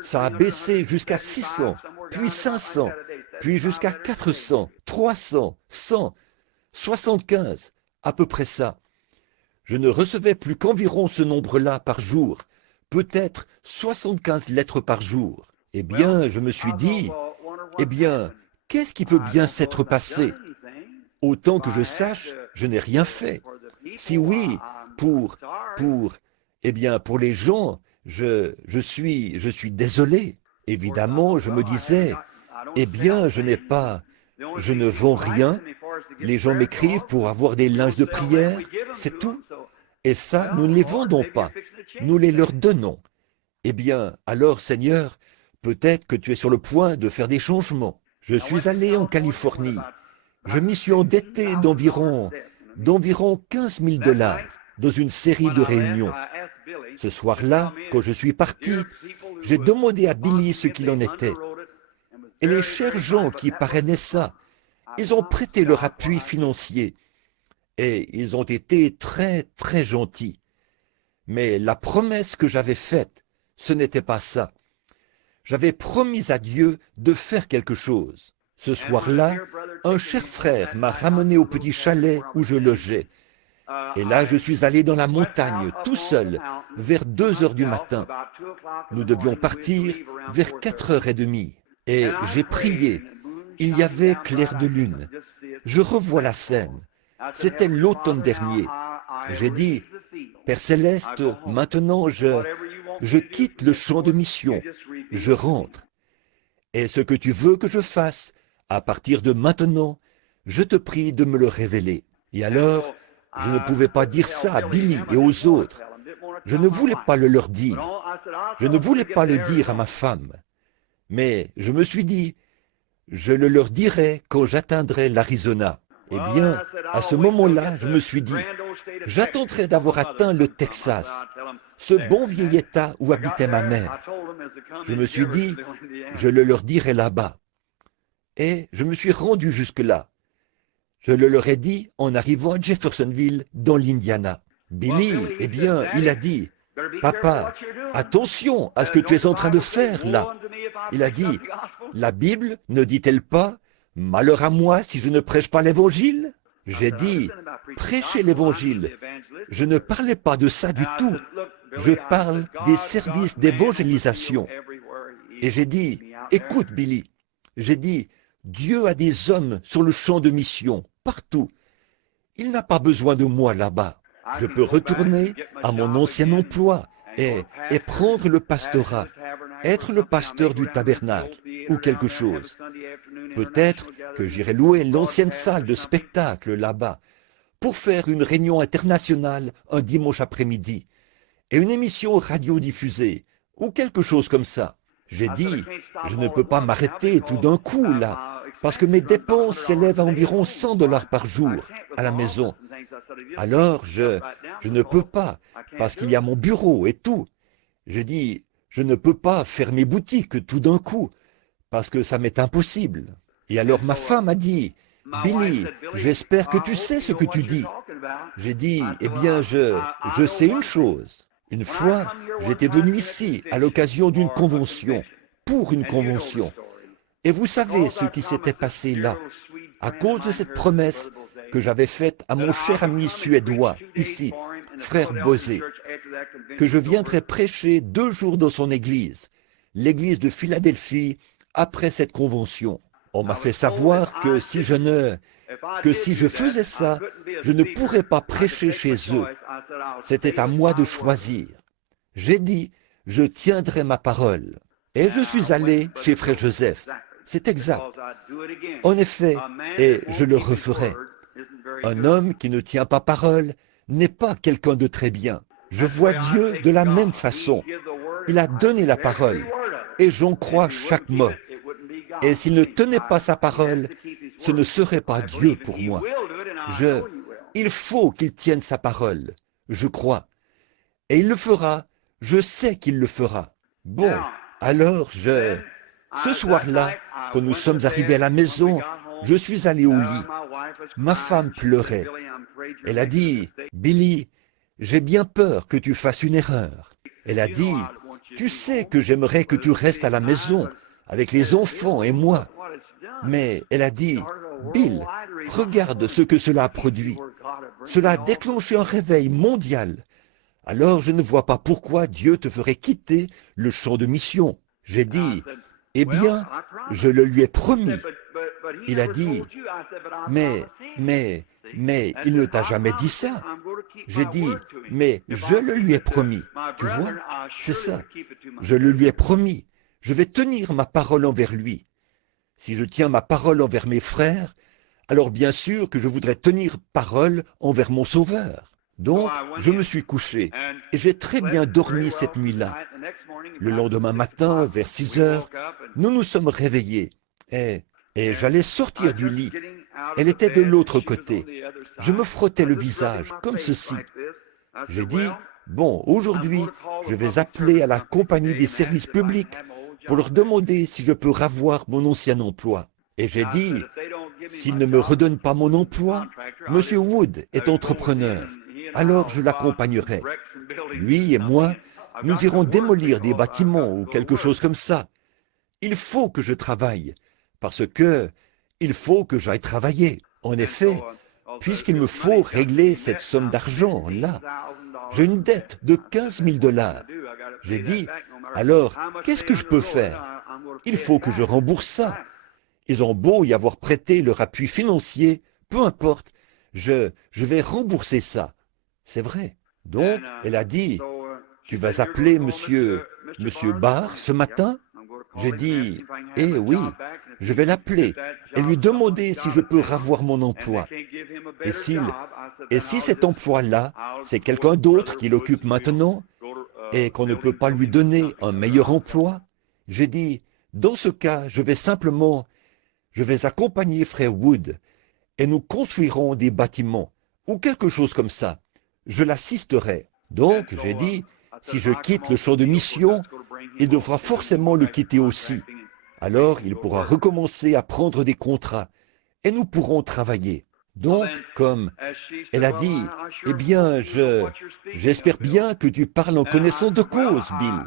ça a baissé jusqu'à 600, puis 500, puis jusqu'à 400, 300, 100, 75, à peu près ça. Je ne recevais plus qu'environ ce nombre-là par jour, peut-être 75 lettres par jour. Eh bien, je me suis dit, eh bien, qu'est-ce qui peut bien s'être passé? Autant que je sache, je n'ai rien fait. Si oui, pour les gens, je suis désolé. Évidemment, je me disais, eh bien, je ne vends rien. Les gens m'écrivent pour avoir des linges de prière, c'est tout. Et ça, nous ne les vendons pas. Nous les leur donnons. Eh bien, alors, Seigneur, peut-être que tu es sur le point de faire des changements. Je suis allé en Californie. Je m'y suis endetté d'environ 15 000 $ dans une série de réunions. Ce soir-là, quand je suis parti, j'ai demandé à Billy ce qu'il en était. Et les chers gens qui parrainaient ça, ils ont prêté leur appui financier. Et ils ont été très, très gentils. Mais la promesse que j'avais faite, ce n'était pas ça. J'avais promis à Dieu de faire quelque chose. Ce soir-là, un cher frère m'a ramené au petit chalet où je logeais. Et là, je suis allé dans la montagne, tout seul, vers 2 heures du matin. Nous devions partir vers 4h30. Et j'ai prié. Il y avait clair de lune. Je revois la scène. C'était l'automne dernier. J'ai dit, Père Céleste, maintenant je quitte le champ de mission. Je rentre. Et ce que tu veux que je fasse, à partir de maintenant, je te prie de me le révéler. Et alors, je ne pouvais pas dire ça à Billy et aux autres. Je ne voulais pas le leur dire. Je ne voulais pas le dire à ma femme. Mais je me suis dit, je le leur dirai quand j'atteindrai l'Arizona. Eh bien, à ce moment-là, je me suis dit, j'attendrai d'avoir atteint le Texas, ce bon vieil État où habitait ma mère. Je me suis dit, je le leur dirai là-bas. Et je me suis rendu jusque-là. Je le leur ai dit en arrivant à Jeffersonville, dans l'Indiana. Billy, eh bien, il a dit, « Papa, attention à ce que tu es en train de faire là. » Il a dit, « La Bible ne dit-elle pas, « Malheur à moi si je ne prêche pas l'Évangile » J'ai dit, « Prêchez l'Évangile. » Je ne parlais pas de ça du tout. Je parle des services d'évangélisation. Et j'ai dit, « Écoute, Billy. » J'ai dit, « Dieu a des hommes sur le champ de mission, partout. il n'a pas besoin de moi là-bas. Je peux retourner à mon ancien emploi et prendre le pastorat, être le pasteur du tabernacle ou quelque chose. Peut-être que j'irai louer l'ancienne salle de spectacle là-bas pour faire une réunion internationale un dimanche après-midi et une émission radiodiffusée ou quelque chose comme ça. J'ai dit, je ne peux pas m'arrêter tout d'un coup là, parce que mes dépenses s'élèvent à environ $100 par jour à la maison. Alors je ne peux pas, parce qu'il y a mon bureau et tout. J'ai dit, je ne peux pas fermer boutique tout d'un coup, parce que ça m'est impossible. Et alors ma femme a dit, Billy, j'espère que tu sais ce que tu dis. J'ai dit, eh bien, je sais une chose. Une fois, j'étais venu ici à l'occasion d'une convention, pour une convention. Et vous savez ce qui s'était passé là, à cause de cette promesse que j'avais faite à mon cher ami suédois, ici, frère Bosé, que je viendrais prêcher 2 jours dans son église, l'église de Philadelphie, après cette convention. On m'a fait savoir que si je faisais ça, je ne pourrais pas prêcher chez eux. C'était à moi de choisir. J'ai dit, je tiendrai ma parole. Et je suis allé chez frère Joseph. C'est exact. En effet, et je le referai. Un homme qui ne tient pas parole n'est pas quelqu'un de très bien. Je vois Dieu de la même façon. Il a donné la parole, et j'en crois chaque mot. Et s'il ne tenait pas sa parole, ce ne serait pas Dieu pour moi. Il faut qu'il tienne sa parole, je crois. Et il le fera, je sais qu'il le fera. Bon, alors ce soir-là, quand nous sommes arrivés à la maison, je suis allé au lit. Ma femme pleurait. Elle a dit, Billy, j'ai bien peur que tu fasses une erreur. Elle a dit, tu sais que j'aimerais que tu restes à la maison avec les enfants et moi. Mais elle a dit, Bill, regarde ce que cela a produit. Cela a déclenché un réveil mondial. Alors je ne vois pas pourquoi Dieu te ferait quitter le champ de mission. J'ai dit, eh bien, je le lui ai promis. Il a dit, mais, il ne t'a jamais dit ça. J'ai dit, mais je le lui ai promis. Tu vois, c'est ça. Je le lui ai promis. Je vais tenir ma parole envers lui. Si je tiens ma parole envers mes frères, alors bien sûr que je voudrais tenir parole envers mon Sauveur. Donc, je me suis couché et j'ai très bien dormi cette nuit-là. Le lendemain matin, vers 6 heures, nous nous sommes réveillés et j'allais sortir du lit. Elle était de l'autre côté. Je me frottais le visage comme ceci. J'ai dit, bon, aujourd'hui, je vais appeler à la compagnie des services publics pour leur demander si je peux ravoir mon ancien emploi. Et j'ai dit, s'ils ne me redonnent pas mon emploi, M. Wood est entrepreneur. Alors je l'accompagnerai. Lui et moi, nous irons démolir des bâtiments ou quelque chose comme ça. Il faut que je travaille, parce que il faut que j'aille travailler. En effet, puisqu'il me faut régler cette somme d'argent-là, j'ai une dette de 15 000 $. J'ai dit, alors, qu'est-ce que je peux faire? Il faut que je rembourse ça. Ils ont beau y avoir prêté leur appui financier, peu importe, je vais rembourser ça. C'est vrai. Donc, elle a dit, tu vas appeler monsieur Barr ce matin? J'ai dit, eh oui, je vais l'appeler et lui demander si je peux ravoir mon emploi. Et si cet emploi-là, c'est quelqu'un d'autre qui l'occupe maintenant et qu'on ne peut pas lui donner un meilleur emploi, j'ai dit, dans ce cas, je vais accompagner frère Wood et nous construirons des bâtiments ou quelque chose comme ça. Je l'assisterai. Donc, j'ai dit, si je quitte le champ de mission, il devra forcément le quitter aussi. Alors, il pourra recommencer à prendre des contrats et nous pourrons travailler. Donc, comme elle a dit, eh bien, j'espère bien que tu parles en connaissance de cause, Bill.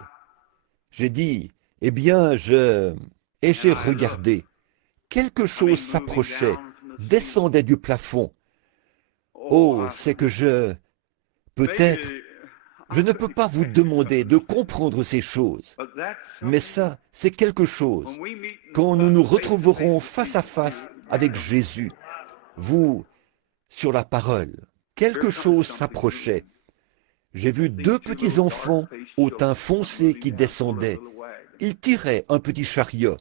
J'ai dit, eh bien, et j'ai regardé. Quelque chose s'approchait, descendait du plafond. Oh, c'est que peut-être, je ne peux pas vous demander de comprendre ces choses, mais ça, c'est quelque chose. Quand nous nous retrouverons face à face avec Jésus, sur la parole. Quelque chose s'approchait. J'ai vu deux petits enfants au teint foncé qui descendaient. Ils tiraient un petit chariot.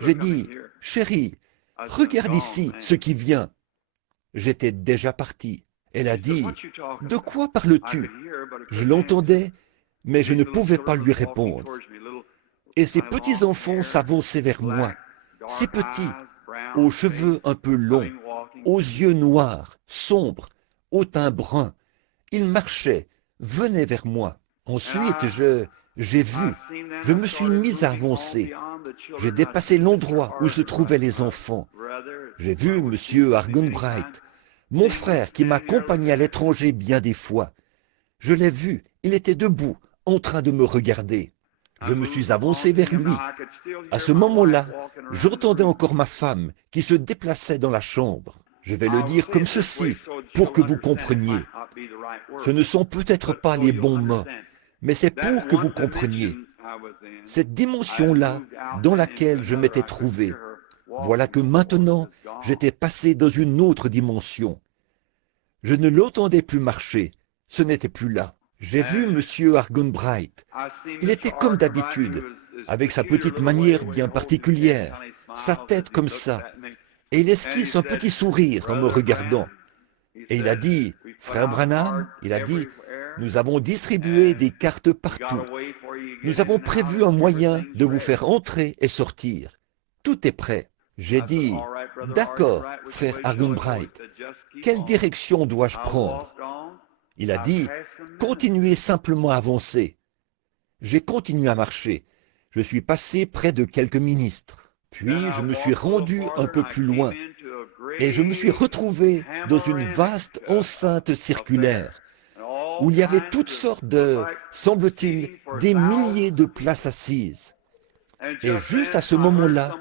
J'ai dit, « Chérie, regarde ici ce qui vient. » J'étais déjà parti. Elle a dit, « De quoi parles-tu » Je l'entendais, mais je ne pouvais pas lui répondre. Et ces petits enfants s'avançaient vers moi. Ces petits, aux cheveux un peu longs, aux yeux noirs, sombres, au teint brun. Ils marchaient, venaient vers moi. Ensuite, j'ai vu, je me suis mis à avancer. J'ai dépassé l'endroit où se trouvaient les enfants. J'ai vu M. Argenbright, mon frère qui m'accompagnait à l'étranger bien des fois. Je l'ai vu, il était debout, en train de me regarder. Je me suis avancé vers lui. À ce moment-là, j'entendais encore ma femme qui se déplaçait dans la chambre. Je vais le dire comme ceci, pour que vous compreniez. Ce ne sont peut-être pas les bons mots, mais c'est pour que vous compreniez. Cette dimension-là dans laquelle je m'étais trouvé, voilà que maintenant, j'étais passé dans une autre dimension. Je ne l'entendais plus marcher, ce n'était plus là. J'ai vu M. Argenbright. Il était comme d'habitude, avec sa petite manière bien particulière, sa tête comme ça, et il esquisse un petit sourire en me regardant. Et il a dit, « Frère Branham, il a dit, nous avons distribué des cartes partout. Nous avons prévu un moyen de vous faire entrer et sortir. Tout est prêt. » J'ai dit, « D'accord, frère Argenbright, quelle direction dois-je prendre ?» Il a dit, « Continuez simplement à avancer. » J'ai continué à marcher. Je suis passé près de quelques ministres. Puis je me suis rendu un peu plus loin et je me suis retrouvé dans une vaste enceinte circulaire où il y avait toutes sortes de, semble-t-il, des milliers de places assises. Et juste à ce moment-là,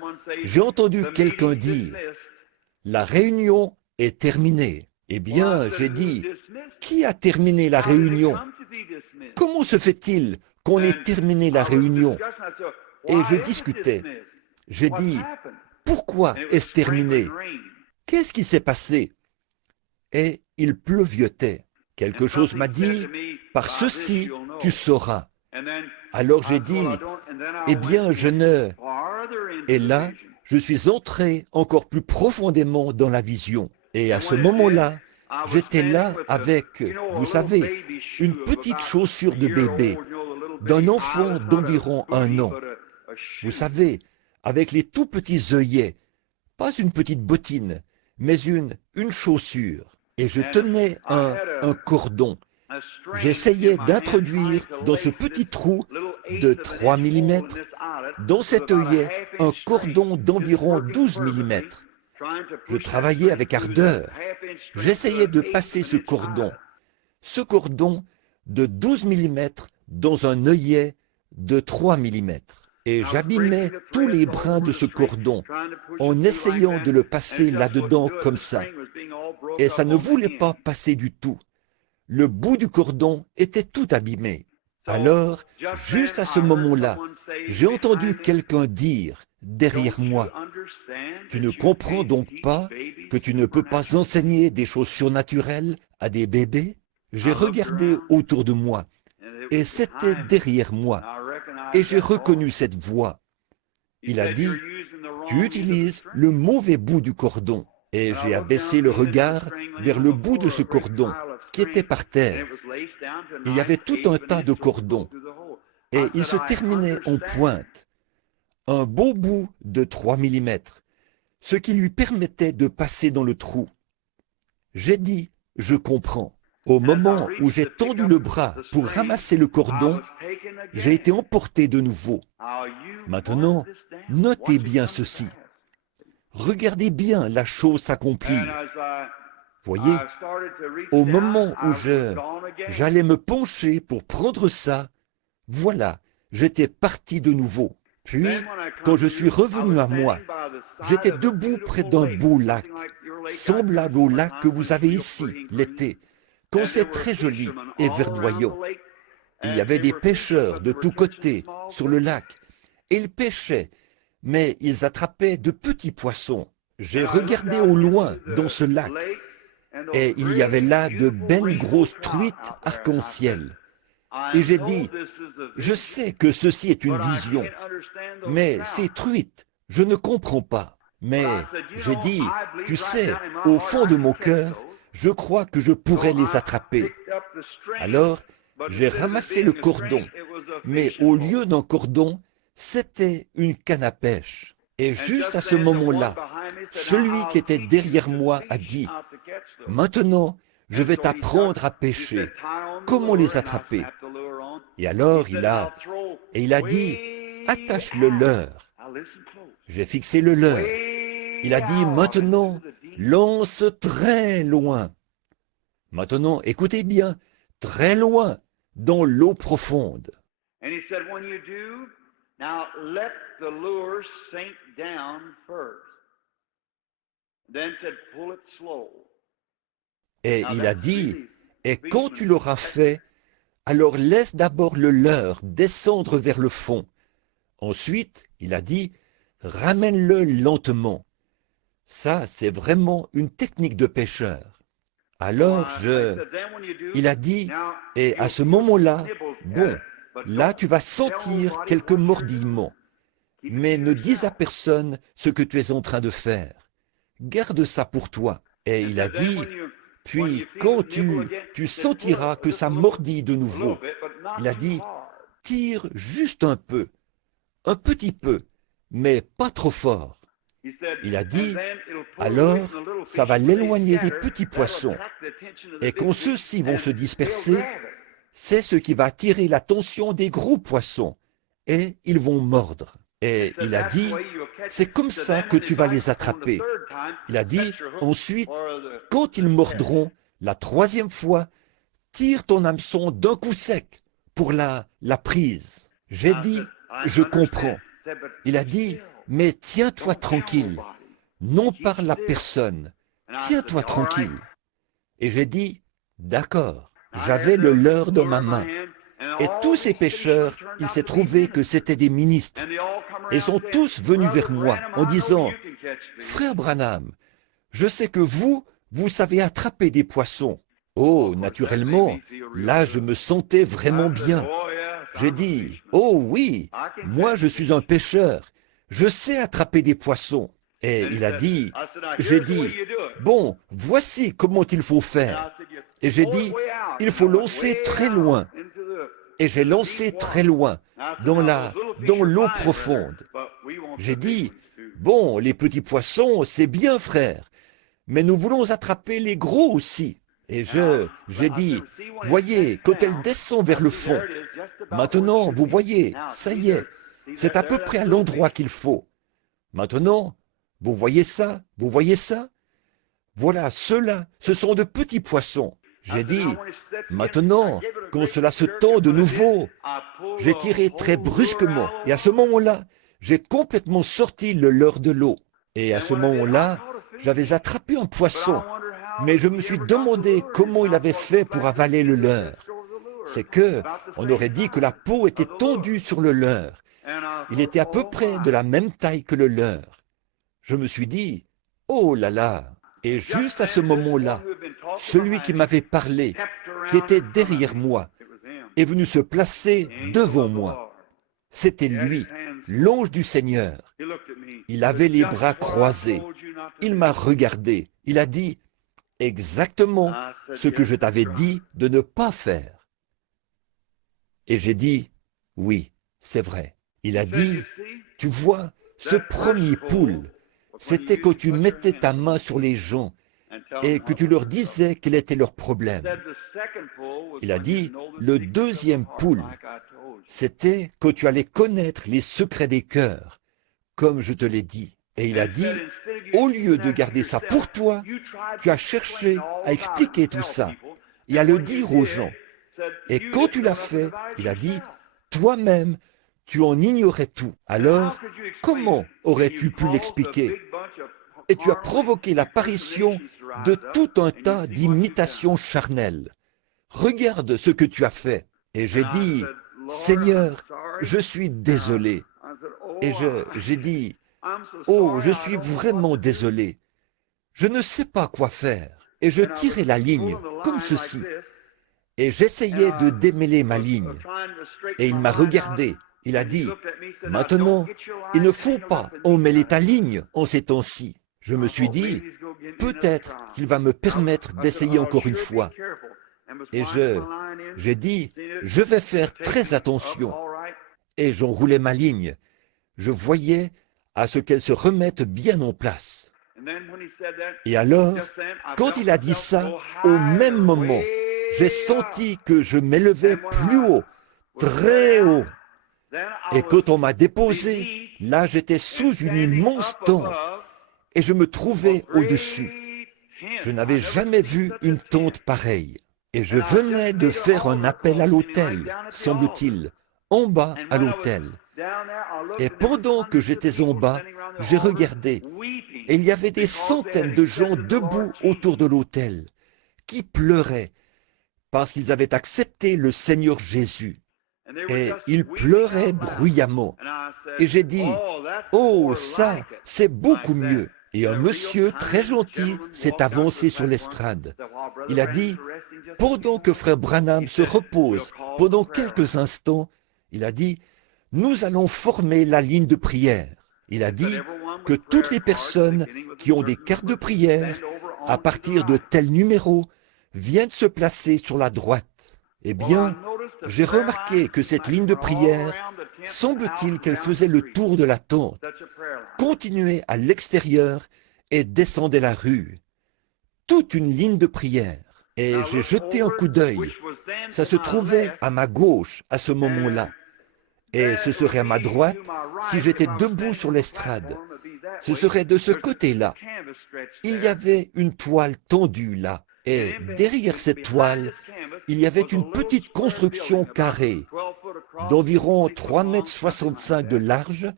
j'ai entendu quelqu'un dire, « La réunion est terminée. » Eh bien, j'ai dit, « Qui a terminé la réunion? Comment se fait-il qu'on ait terminé la réunion ?» Et je discutais. J'ai dit, « Pourquoi est-ce terminé? Qu'est-ce qui s'est passé ?» Et il pleuviotait. Quelque chose m'a dit, « Par ceci, tu sauras. » Alors j'ai dit, « Eh bien, je ne... » Et là, je suis entré encore plus profondément dans la vision. Et à ce moment-là, j'étais là avec, vous savez, une petite chaussure de bébé, d'un enfant d'environ 1 an. Vous savez, avec les tout petits œillets, pas une petite bottine, mais une chaussure. Et je tenais un cordon. J'essayais d'introduire dans ce petit trou de 3 mm, dans cet œillet, un cordon d'environ 12 mm. Je travaillais avec ardeur. J'essayais de passer ce cordon de 12 mm dans un œillet de 3 mm. Et j'abîmais tous les brins de ce cordon en essayant de le passer là-dedans comme ça. Et ça ne voulait pas passer du tout. Le bout du cordon était tout abîmé. Alors, juste à ce moment-là, j'ai entendu quelqu'un dire derrière moi, « Tu ne comprends donc pas que tu ne peux pas enseigner des choses surnaturelles à des bébés ?» J'ai regardé autour de moi et c'était derrière moi. Et j'ai reconnu cette voix. Il a dit, « Tu utilises le mauvais bout du cordon. » Et j'ai abaissé le regard vers le bout de ce cordon qui était par terre. Il y avait tout un tas de cordons et il se terminait en pointe. Un beau bout de 3 mm, ce qui lui permettait de passer dans le trou. J'ai dit, « Je comprends. » Au moment où j'ai tendu le bras pour ramasser le cordon, j'ai été emporté de nouveau. Maintenant, notez bien ceci. Regardez bien la chose s'accomplir. Voyez, au moment où j'allais me pencher pour prendre ça, voilà, j'étais parti de nouveau. Puis, quand je suis revenu à moi, j'étais debout près d'un beau lac, semblable au lac que vous avez ici l'été, quand c'est très joli et verdoyant. Il y avait des pêcheurs de tous côtés sur le lac, et ils pêchaient, mais ils attrapaient de petits poissons. J'ai regardé au loin dans ce lac, et il y avait là de belles grosses truites arc-en-ciel. Et j'ai dit, je sais que ceci est une vision, mais ces truites, je ne comprends pas. Mais j'ai dit, tu sais, au fond de mon cœur, je crois que je pourrais les attraper. Alors, j'ai ramassé le cordon, mais au lieu d'un cordon, c'était une canne à pêche. Et juste à ce moment-là, celui qui était derrière moi a dit, « Maintenant, je vais t'apprendre à pêcher. Comment les attraper ?» Et alors il a dit, « Attache le leurre. » J'ai fixé le leurre. Il a dit, « Maintenant, lance très loin. » Maintenant, écoutez bien, très loin, dans l'eau profonde. And he said, when you do, now let the lure sink down first. Then said, pull it slow. Et il a dit, et quand tu l'auras fait, alors laisse d'abord le leurre descendre vers le fond. Ensuite, il a dit, ramène-le lentement. Ça, c'est vraiment une technique de pêcheur. Alors il a dit, et à ce moment-là, bon, là tu vas sentir quelques mordillements, mais ne dis à personne ce que tu es en train de faire. Garde ça pour toi. Et il a dit, puis quand tu sentiras que ça mordille de nouveau, il a dit, tire juste un petit peu, mais pas trop fort. Il a dit, alors ça va l'éloigner des petits poissons. Et quand ceux-ci vont se disperser, c'est ce qui va attirer l'attention des gros poissons. Et ils vont mordre. Et il a dit, c'est comme ça que tu vas les attraper. Il a dit, ensuite, quand ils mordront, la troisième fois, tire ton hameçon d'un coup sec pour la prise. J'ai dit, je comprends. Il a dit, mais tiens-toi tranquille, non parle à personne, tiens-toi tranquille. Et j'ai dit, d'accord, j'avais le leurre dans ma main. Et tous ces pêcheurs, il s'est trouvé que c'étaient des ministres. Et ils sont tous venus vers moi en disant, frère Branham, je sais que vous savez attraper des poissons. Oh, naturellement, là je me sentais vraiment bien. J'ai dit, oh oui, moi je suis un pêcheur. Je sais attraper des poissons. Et il a dit, j'ai dit, bon, voici comment il faut faire. Et j'ai dit, il faut lancer très loin. Et j'ai lancé très loin, dans l'eau profonde. J'ai dit, bon, les petits poissons, c'est bien, frère, mais nous voulons attraper les gros aussi. Et j'ai dit, voyez, quand elle descend vers le fond, maintenant, vous voyez, ça y est, c'est à peu près à l'endroit qu'il faut. Maintenant, vous voyez ça? Vous voyez ça? Voilà, ceux-là, ce sont de petits poissons. J'ai dit, maintenant, quand cela se tend de nouveau, j'ai tiré très brusquement. Et à ce moment-là, j'ai complètement sorti le leurre de l'eau. Et à ce moment-là, j'avais attrapé un poisson. Mais je me suis demandé comment il avait fait pour avaler le leurre. C'est que, on aurait dit que la peau était tendue sur le leurre. Il était à peu près de la même taille que le leurre. Je me suis dit, oh là là! Et juste à ce moment-là, celui qui m'avait parlé, qui était derrière moi, est venu se placer devant moi. C'était lui, l'ange du Seigneur. Il avait les bras croisés. Il m'a regardé. Il a dit exactement ce que je t'avais dit de ne pas faire. Et j'ai dit, oui, c'est vrai. Il a dit, tu vois, ce premier poule, c'était quand tu mettais ta main sur les gens et que tu leur disais quel était leur problème. Il a dit, le deuxième poule, c'était quand tu allais connaître les secrets des cœurs, comme je te l'ai dit. Et il a dit, au lieu de garder ça pour toi, tu as cherché à expliquer tout ça et à le dire aux gens. Et quand tu l'as fait, il a dit, toi-même, tu en ignorais tout. Alors, comment aurais-tu pu l'expliquer? Et tu as provoqué l'apparition de tout un tas d'imitations charnelles. Regarde ce que tu as fait. Et j'ai dit, Seigneur, je suis désolé. Et j'ai dit, oh, je suis vraiment désolé. Je ne sais pas quoi faire. Et je tirais la ligne, comme ceci. Et j'essayais de démêler ma ligne. Et il m'a regardé. Il a dit, « Maintenant, il ne faut pas emmêler ta ligne en ces temps-ci. » Je me suis dit, peut-être qu'il va me permettre d'essayer encore une fois. Et j'ai dit, je vais faire très attention. Et j'enroulais ma ligne. Je voyais à ce qu'elle se remette bien en place. Et alors, quand il a dit ça, au même moment, j'ai senti que je m'élevais plus haut, très haut. Et quand on m'a déposé, là j'étais sous une immense tente et je me trouvais au-dessus. Je n'avais jamais vu une tente pareille. Et je venais de faire un appel à l'autel, semble-t-il, en bas à l'autel. Et pendant que j'étais en bas, j'ai regardé, et il y avait des centaines de gens debout autour de l'autel, qui pleuraient, parce qu'ils avaient accepté le Seigneur Jésus. Et ils pleuraient bruyamment. Et j'ai dit, « Oh, ça, c'est beaucoup mieux. » Et un monsieur très gentil s'est avancé sur l'estrade. Il a dit, « Pendant que frère Branham se repose, pendant quelques instants, il a dit, « Nous allons former la ligne de prière. » Il a dit que toutes les personnes qui ont des cartes de prière, à partir de tel numéro, viennent se placer sur la droite. Eh bien, j'ai remarqué que cette ligne de prière, semble-t-il qu'elle faisait le tour de la tente, continuait à l'extérieur et descendait la rue. Toute une ligne de prière. Et j'ai jeté un coup d'œil. Ça se trouvait à ma gauche à ce moment-là. Et ce serait à ma droite si j'étais debout sur l'estrade. Ce serait de ce côté-là. Il y avait une toile tendue là. Et derrière cette toile, il y avait une petite construction carrée d'environ 3,65 m de large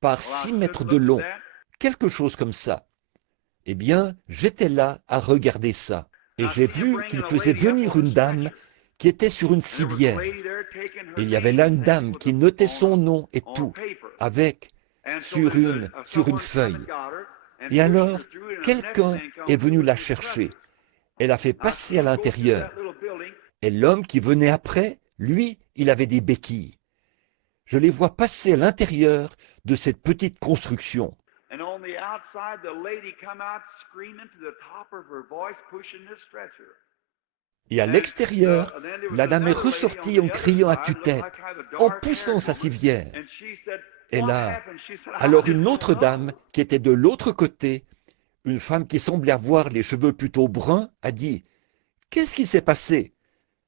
par 6 mètres de long. Quelque chose comme ça. Eh bien, j'étais là à regarder ça. Et j'ai vu qu'il faisait venir une dame qui était sur une civière. Et il y avait là une dame qui notait son nom et tout, avec, sur une feuille. Et alors, quelqu'un est venu la chercher. Elle a fait passer à l'intérieur. Et l'homme qui venait après, lui, il avait des béquilles. Je les vois passer à l'intérieur de cette petite construction. Et à l'extérieur, la dame est ressortie en criant à tue-tête, en poussant sa civière. Et là, alors une autre dame qui était de l'autre côté, une femme qui semblait avoir les cheveux plutôt bruns, a dit « Qu'est-ce qui s'est passé ?»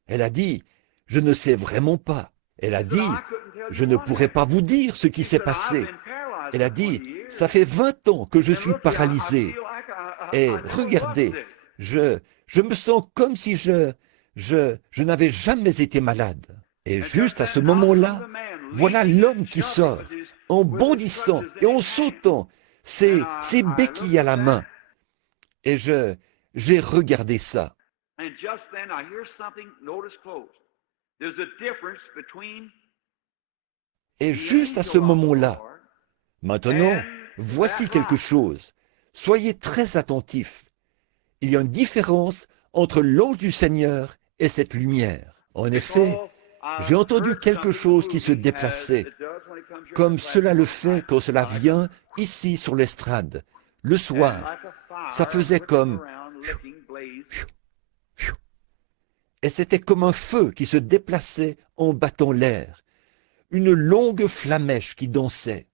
Elle a dit « Je ne sais vraiment pas. » Elle a dit « Je ne pourrais pas vous dire ce qui s'est passé. » Elle a dit « Ça fait 20 ans que je suis paralysée. Et regardez, je me sens comme si je n'avais jamais été malade. » Et juste à ce moment-là, voilà l'homme qui sort, en bondissant et en sautant, ses béquilles à la main. Et j'ai regardé ça. Et juste à ce moment-là, maintenant, voici quelque chose. Soyez très attentifs. Il y a une différence entre l'ange du Seigneur et cette lumière. En effet, j'ai entendu quelque chose qui se déplaçait, comme cela le fait quand cela vient ici sur l'estrade. Le soir, ça faisait comme... Et c'était comme un feu qui se déplaçait en battant l'air. Une longue flamèche qui dansait.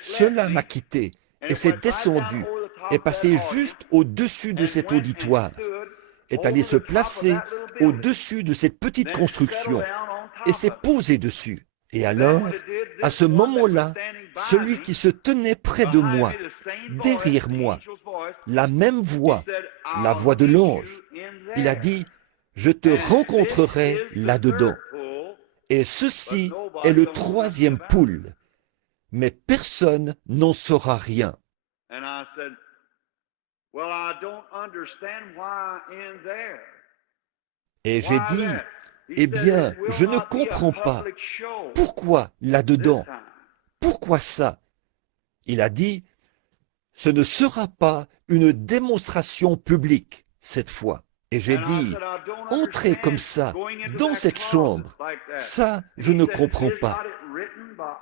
Cela m'a quitté et s'est descendu, est passé juste au-dessus de cet auditoire, est allé se placer au-dessus de cette petite construction et s'est posé dessus. Et alors, à ce moment-là, celui qui se tenait près de moi, derrière moi, la même voix, la voix de l'ange, il a dit, « Je te rencontrerai là-dedans. » Et ceci est le troisième poule, mais personne n'en saura rien. Et j'ai dit, eh bien, je ne comprends pas. Pourquoi là-dedans? Pourquoi ça? Il a dit, ce ne sera pas une démonstration publique cette fois. Et j'ai dit, entrez comme ça, dans cette chambre. Ça, je ne comprends pas.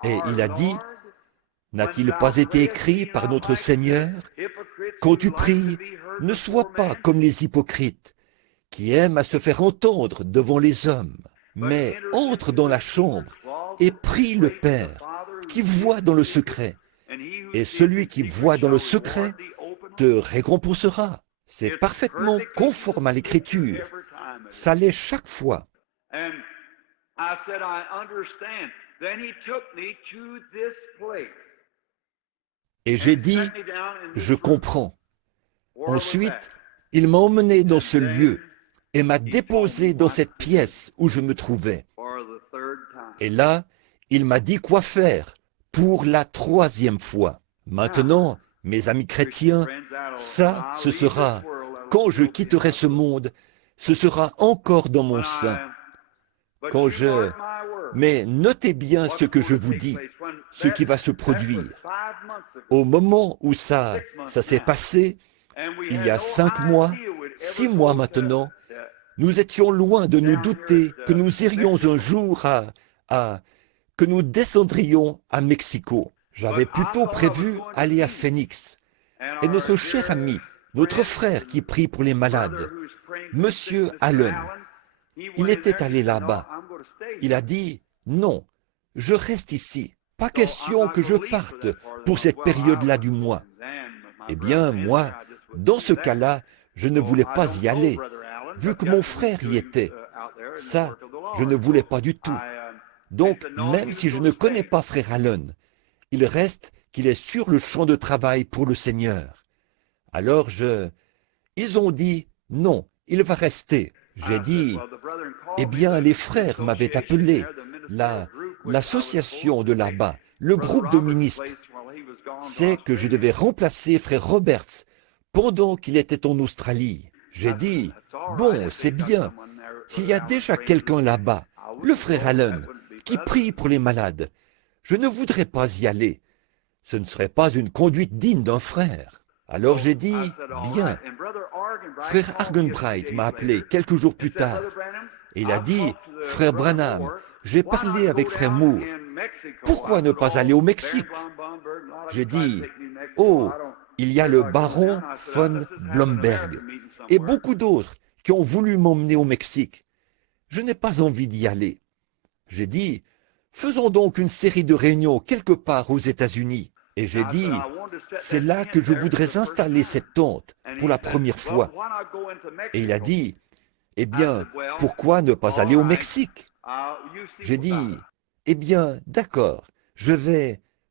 Et il a dit, n'a-t-il pas été écrit par notre Seigneur, quand tu pries, ne sois pas comme les hypocrites, qui aiment à se faire entendre devant les hommes, mais entre dans la chambre et prie le Père, qui voit dans le secret. Et celui qui voit dans le secret te récompensera. C'est parfaitement conforme à l'Écriture. Ça l'est chaque fois. Et j'ai dit, je comprends. Ensuite, il m'a emmené dans ce lieu et m'a déposé dans cette pièce où je me trouvais. Et là, il m'a dit quoi faire pour la 3e fois. Maintenant, mes amis chrétiens, ça, ce sera, quand je quitterai ce monde, ce sera encore dans mon sein. Mais notez bien ce que je vous dis, ce qui va se produire. Au moment où ça s'est passé, il y a 5 mois, 6 mois maintenant, nous étions loin de nous douter que nous irions un jour que nous descendrions à Mexico. J'avais plutôt prévu aller à Phoenix. Et notre cher ami, notre frère qui prie pour les malades, Monsieur Allen, il était allé là-bas. Il a dit, non, je reste ici. Pas question que je parte pour cette période-là du mois. Eh bien, moi, dans ce cas-là, je ne voulais pas y aller, vu que mon frère y était. Ça, je ne voulais pas du tout. Donc, même si je ne connais pas frère Allen, il reste qu'il est sur le champ de travail pour le Seigneur. Alors ils ont dit, non, il va rester. J'ai dit, eh bien, les frères m'avaient appelé, l'association de là-bas, le groupe de ministres. C'est que je devais remplacer frère Roberts pendant qu'il était en Australie. J'ai dit, bon, c'est bien. S'il y a déjà quelqu'un là-bas, le frère Allen, qui prie pour les malades, je ne voudrais pas y aller. Ce ne serait pas une conduite digne d'un frère. Alors j'ai dit, bien. Frère Argenbright m'a appelé quelques jours plus tard. Et il a dit, frère Branham, j'ai parlé avec frère Moore. Pourquoi ne pas aller au Mexique? J'ai dit, oh, il y a le baron von Blomberg et beaucoup d'autres qui ont voulu m'emmener au Mexique. Je n'ai pas envie d'y aller. J'ai dit, faisons donc une série de réunions quelque part aux États-Unis. Et j'ai dit, c'est là que je voudrais installer cette tente pour la première fois. Et il a dit, eh bien, pourquoi ne pas aller au Mexique? J'ai dit, eh bien, d'accord,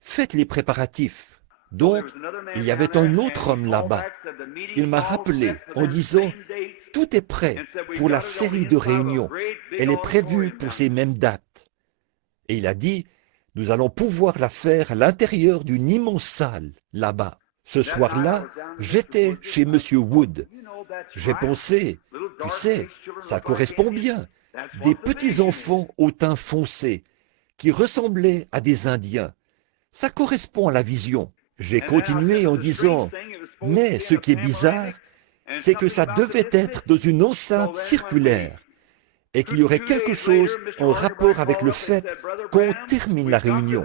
faites les préparatifs. Donc, il y avait un autre homme là-bas. Il m'a rappelé en disant, tout est prêt pour la série de réunions. Elle est prévue pour ces mêmes dates. Et il a dit, nous allons pouvoir la faire à l'intérieur d'une immense salle, là-bas. Ce soir-là, j'étais chez M. Wood. J'ai pensé, tu sais, ça correspond bien. Des petits enfants au teint foncé, qui ressemblaient à des Indiens. Ça correspond à la vision. J'ai continué en disant, mais ce qui est bizarre, c'est que ça devait être dans une enceinte circulaire, et qu'il y aurait quelque chose en rapport avec le fait qu'on termine la réunion.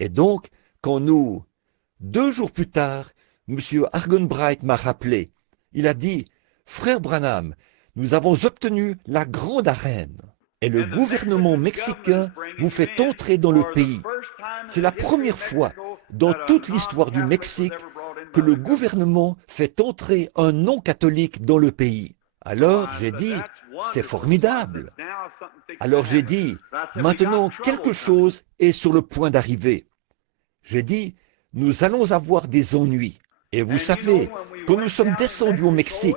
Et donc, quand 2 jours plus tard, M. Argenbright m'a rappelé, il a dit, « Frère Branham, nous avons obtenu la grande arène, et le gouvernement mexicain vous fait entrer dans le pays. C'est la première fois dans toute l'histoire du Mexique que le gouvernement fait entrer un non-catholique dans le pays. » Alors j'ai dit, c'est formidable. Alors j'ai dit, maintenant quelque chose est sur le point d'arriver. J'ai dit, nous allons avoir des ennuis. Et vous savez, quand nous sommes descendus au Mexique,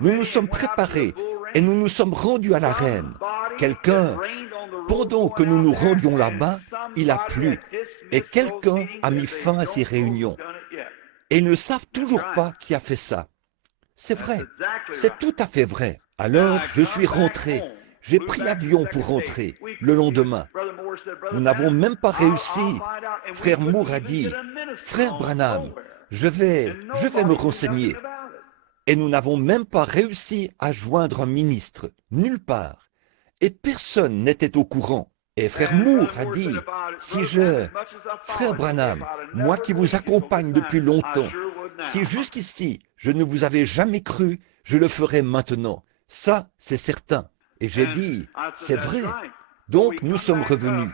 nous nous sommes préparés et nous nous sommes rendus à l'arène. Pendant que nous nous rendions là-bas, il a plu et quelqu'un a mis fin à ces réunions. Et ils ne savent toujours pas qui a fait ça. C'est vrai, c'est tout à fait vrai. Alors, je suis rentré. J'ai pris l'avion pour rentrer le lendemain. Nous n'avons même pas réussi. Frère Moore a dit, « Frère Branham, je vais me renseigner. » Et nous n'avons même pas réussi à joindre un ministre, nulle part. Et personne n'était au courant. Et frère Moore a dit, frère Branham, moi qui vous accompagne depuis longtemps, si jusqu'ici je ne vous avais jamais cru, je le ferai maintenant. Ça, c'est certain. Et j'ai dit, c'est vrai. Donc nous sommes revenus.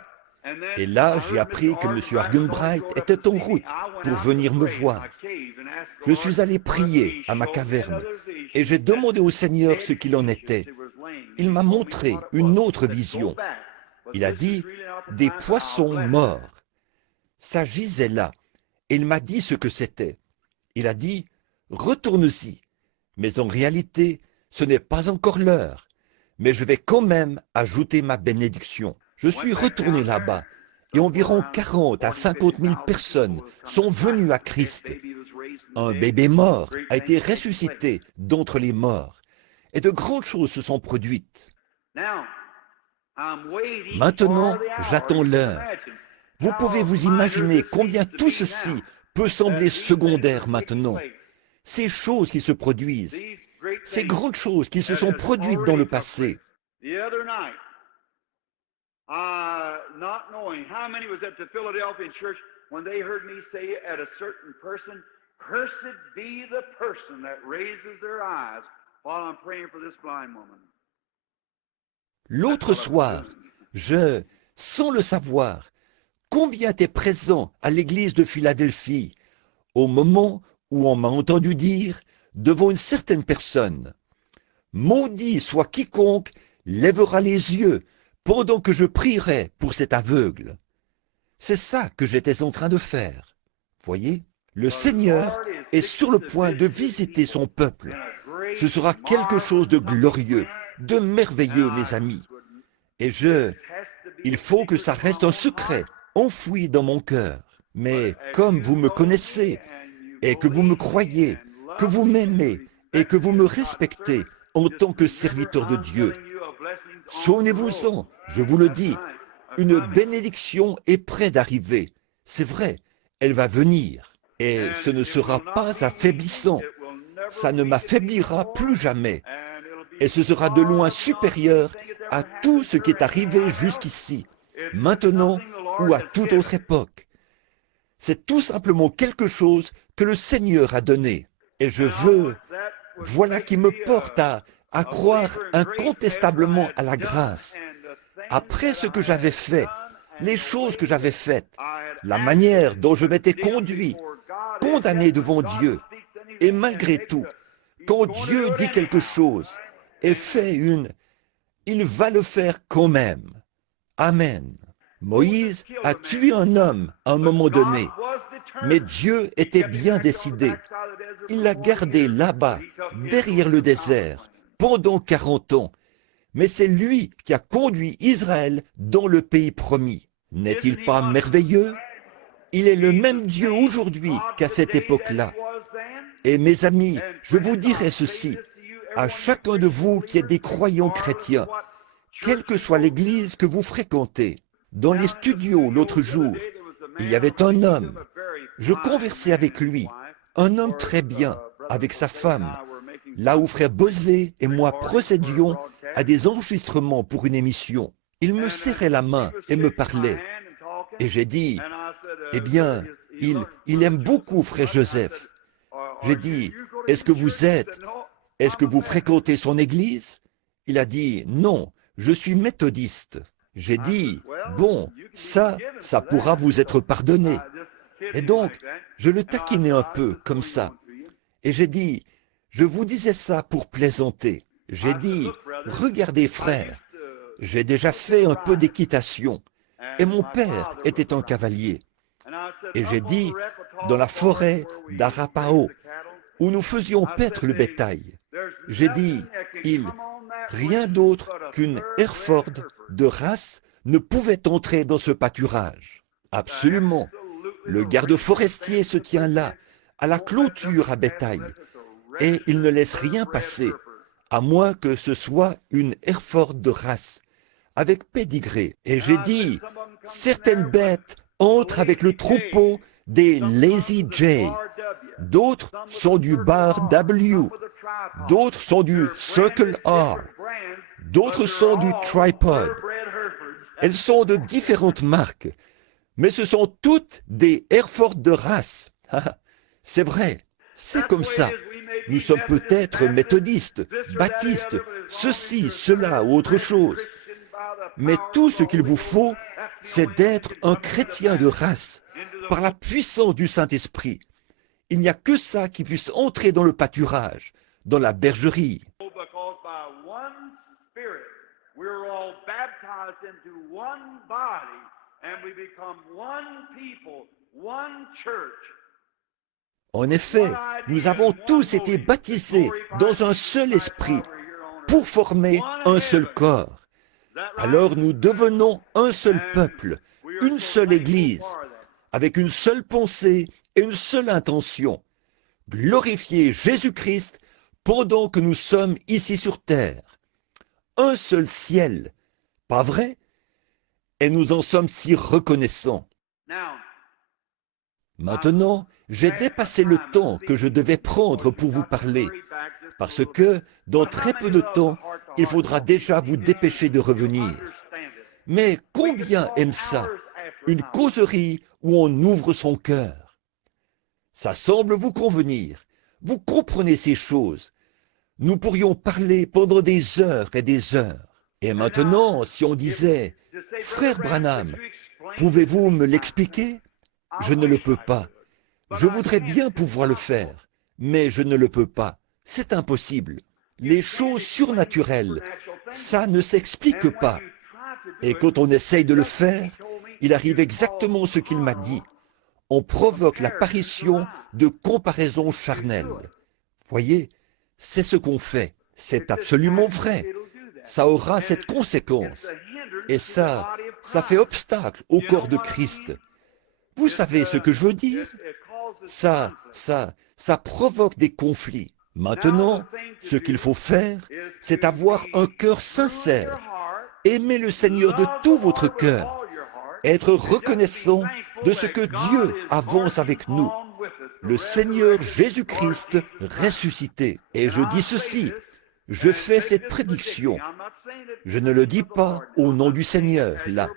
Et là, j'ai appris que M. Argenbright était en route pour venir me voir. Je suis allé prier à ma caverne et j'ai demandé au Seigneur ce qu'il en était. Il m'a montré une autre vision. Il a dit, des poissons morts. Ça gisait là. Et il m'a dit ce que c'était. Il a dit, retourne-y. Mais en réalité, ce n'est pas encore l'heure. Mais je vais quand même ajouter ma bénédiction. Je suis retourné là-bas et environ 40 à 50 000 personnes sont venues à Christ. Un bébé mort a été ressuscité d'entre les morts et de grandes choses se sont produites. Maintenant, j'attends l'heure. Vous pouvez vous imaginer combien tout ceci peut sembler secondaire maintenant. Ces choses qui se produisent, ces grandes choses qui se sont produites dans le passé. Not knowing how many was at the Philadelphia church when they heard me say at a certain person, cursed be the person that raises their eyes while I'm praying for this blind woman. L'autre soir, sans le savoir, combien était présent à l'église de Philadelphie au moment où on m'a entendu dire devant une certaine personne, maudit soit quiconque lèvera les yeux pendant que je prierai pour cet aveugle. C'est ça que j'étais en train de faire. Voyez, le Seigneur est sur le point de visiter son peuple. Ce sera quelque chose de glorieux, de merveilleux, mes amis. Et il faut que ça reste un secret, enfoui dans mon cœur. Mais comme vous me connaissez, et que vous me croyez, que vous m'aimez, et que vous me respectez en tant que serviteur de Dieu, souvenez-vous-en, je vous le dis, une bénédiction est près d'arriver. C'est vrai, elle va venir. Et ce ne sera pas affaiblissant. Ça ne m'affaiblira plus jamais. Et ce sera de loin supérieur à tout ce qui est arrivé jusqu'ici, maintenant ou à toute autre époque. C'est tout simplement quelque chose que le Seigneur a donné. Et voilà qui me porte à croire incontestablement à la grâce. Après ce que j'avais fait, les choses que j'avais faites, la manière dont je m'étais conduit, condamné devant Dieu, et malgré tout, quand Dieu dit quelque chose et fait il va le faire quand même. Amen. Moïse a tué un homme à un moment donné, mais Dieu était bien décidé. Il l'a gardé là-bas, derrière le désert, pendant 40 ans. Mais c'est lui qui a conduit Israël dans le pays promis. N'est-il pas merveilleux? Il est le même Dieu aujourd'hui qu'à cette époque-là. Et mes amis, je vous dirai ceci, à chacun de vous qui êtes des croyants chrétiens, quelle que soit l'église que vous fréquentez, dans les studios l'autre jour, il y avait un homme. Je conversais avec lui, un homme très bien, avec sa femme, là où frère Bosé et moi procédions à des enregistrements pour une émission. Il me serrait la main et me parlait. Et j'ai dit, eh bien, il aime beaucoup frère Joseph. J'ai dit, est-ce que vous fréquentez son église? Il a dit, non, je suis méthodiste. J'ai dit, bon, ça pourra vous être pardonné. Et donc, je le taquinais un peu, comme ça. Et j'ai dit, je vous disais ça pour plaisanter. J'ai dit, regardez frère, j'ai déjà fait un peu d'équitation, et mon père était un cavalier. Et j'ai dit, dans la forêt d'Arapao, où nous faisions paître le bétail, j'ai dit, rien d'autre qu'une Hereford de race ne pouvait entrer dans ce pâturage. Absolument. Le garde forestier se tient là, à la clôture à bétail, et il ne laisse rien passer, à moins que ce soit une Hereford de race, avec pédigré. Et j'ai dit, certaines bêtes entrent avec le troupeau des Lazy J, d'autres sont du bar W, d'autres sont du Circle R, d'autres sont du Tripod. Elles sont de différentes marques, mais ce sont toutes des Hereford de race. C'est vrai, c'est comme ça. Nous sommes peut-être méthodistes, baptistes, ceci, cela ou autre chose. Mais tout ce qu'il vous faut, c'est d'être un chrétien de race, par la puissance du Saint-Esprit. Il n'y a que ça qui puisse entrer dans le pâturage, dans la bergerie. Because by one Spirit we're all baptized into one body and we become one people, one church. En effet, nous avons tous été baptisés dans un seul esprit pour former un seul corps. Alors nous devenons un seul peuple, une seule Église, avec une seule pensée et une seule intention, glorifier Jésus-Christ pendant que nous sommes ici sur terre. Un seul ciel, pas vrai? Et nous en sommes si reconnaissants. Maintenant, j'ai dépassé le temps que je devais prendre pour vous parler, parce que dans très peu de temps, il faudra déjà vous dépêcher de revenir. Mais combien aiment ça, une causerie où on ouvre son cœur? Ça semble vous convenir, vous comprenez ces choses. Nous pourrions parler pendant des heures et des heures. Et maintenant, si on disait, « Frère Branham, pouvez-vous me l'expliquer ?» Je ne le peux pas. Je voudrais bien pouvoir le faire, mais je ne le peux pas. C'est impossible. Les choses surnaturelles, ça ne s'explique pas. Et quand on essaye de le faire, il arrive exactement ce qu'il m'a dit. On provoque l'apparition de comparaisons charnelles. Voyez, c'est ce qu'on fait. C'est absolument vrai. Ça aura cette conséquence. Et ça fait obstacle au corps de Christ. Vous savez ce que je veux dire? Ça provoque des conflits. Maintenant, ce qu'il faut faire, c'est avoir un cœur sincère, aimer le Seigneur de tout votre cœur, être reconnaissant de ce que Dieu avance avec nous, le Seigneur Jésus-Christ ressuscité. Et je dis ceci, je fais cette prédiction. Je ne le dis pas au nom du Seigneur, là.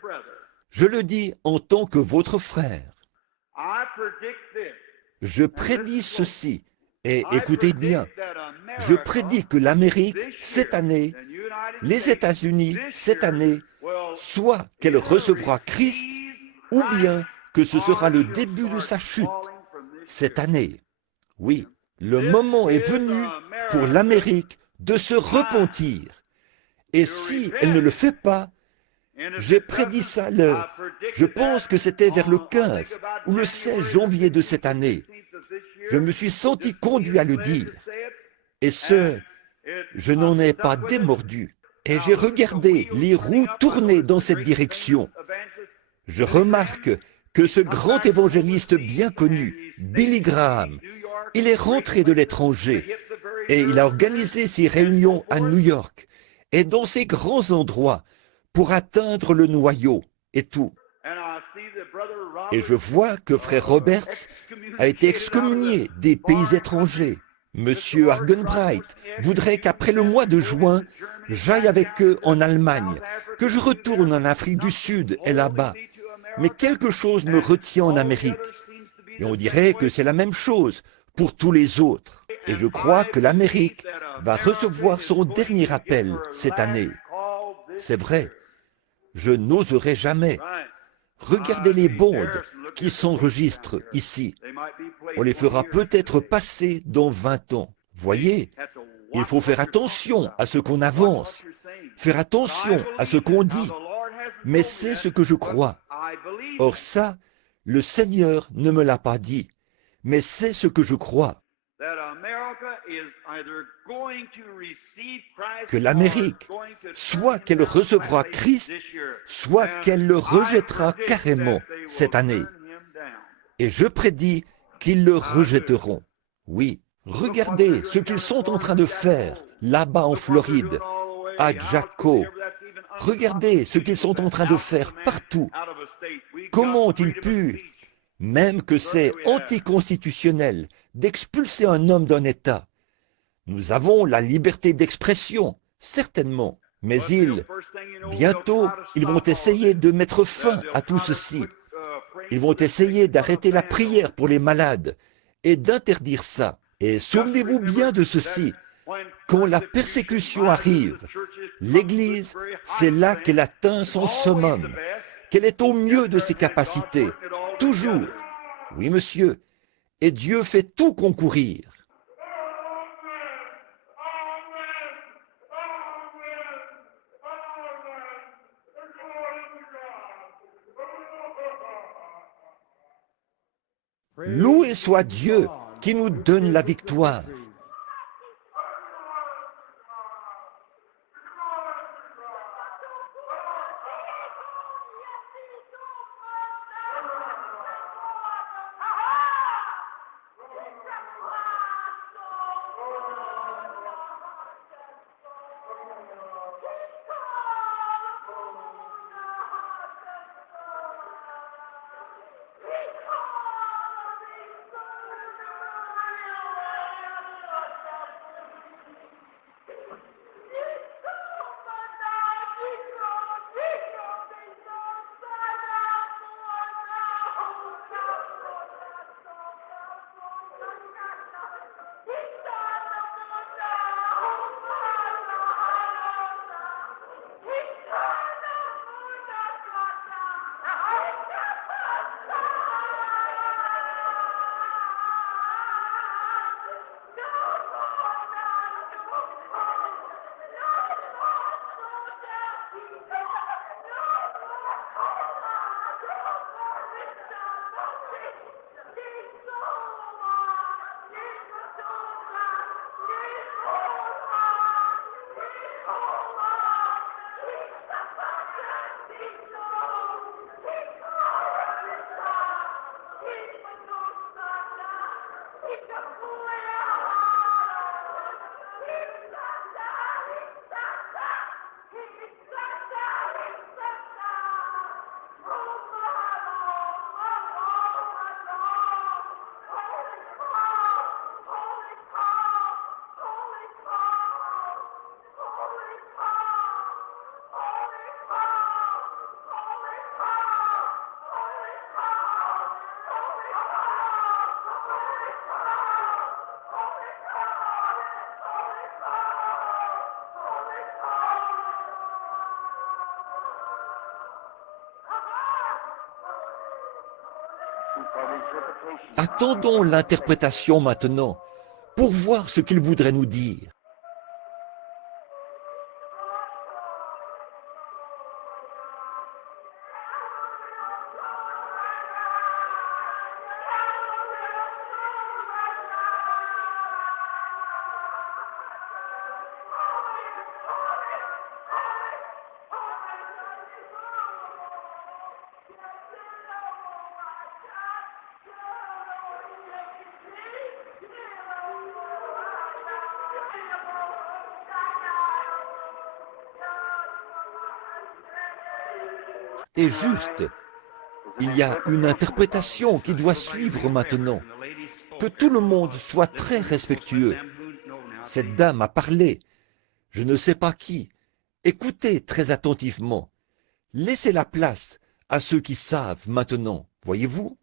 Je le dis en tant que votre frère. Je prédis ceci, et écoutez bien, je prédis que l'Amérique, cette année, les États-Unis, cette année, soit qu'elle recevra Christ, ou bien que ce sera le début de sa chute, cette année. Oui, le moment est venu pour l'Amérique de se repentir. Et si elle ne le fait pas, j'ai prédit ça je pense que c'était vers le 15 ou le 16 janvier de cette année. Je me suis senti conduit à le dire. Et je n'en ai pas démordu. Et j'ai regardé les roues tourner dans cette direction. Je remarque que ce grand évangéliste bien connu, Billy Graham, il est rentré de l'étranger et il a organisé ses réunions à New York et dans ces grands endroits pour atteindre le noyau et tout. Et je vois que frère Roberts a été excommunié des pays étrangers. Monsieur Argenbright voudrait qu'après le mois de juin, j'aille avec eux en Allemagne, que je retourne en Afrique du Sud et là-bas. Mais quelque chose me retient en Amérique. Et on dirait que c'est la même chose pour tous les autres. Et je crois que l'Amérique va recevoir son dernier appel cette année. C'est vrai, je n'oserai jamais. Regardez les bandes qui s'enregistrent ici. On les fera peut-être passer dans 20 ans. Voyez, il faut faire attention à ce qu'on avance, faire attention à ce qu'on dit. Mais c'est ce que je crois. Or ça, le Seigneur ne me l'a pas dit. Mais c'est ce que je crois. Que l'Amérique, soit qu'elle recevra Christ, soit qu'elle le rejettera carrément cette année. Et je prédis qu'ils le rejetteront. Oui, regardez ce qu'ils sont en train de faire là-bas en Floride, à Jaco. Regardez ce qu'ils sont en train de faire partout. Comment ont-ils pu, même que c'est anticonstitutionnel, d'expulser un homme d'un État? Nous avons la liberté d'expression, certainement, mais bientôt, ils vont essayer de mettre fin à tout ceci. Ils vont essayer d'arrêter la prière pour les malades et d'interdire ça. Et souvenez-vous bien de ceci, quand la persécution arrive, l'Église, c'est là qu'elle atteint son summum, qu'elle est au mieux de ses capacités, toujours. Oui, monsieur, et Dieu fait tout concourir. Loué soit Dieu qui nous donne la victoire. Attendons l'interprétation maintenant pour voir ce qu'il voudrait nous dire. Et juste, il y a une interprétation qui doit suivre maintenant. Que tout le monde soit très respectueux. Cette dame a parlé, je ne sais pas qui. Écoutez très attentivement. Laissez la place à ceux qui savent maintenant, voyez-vous?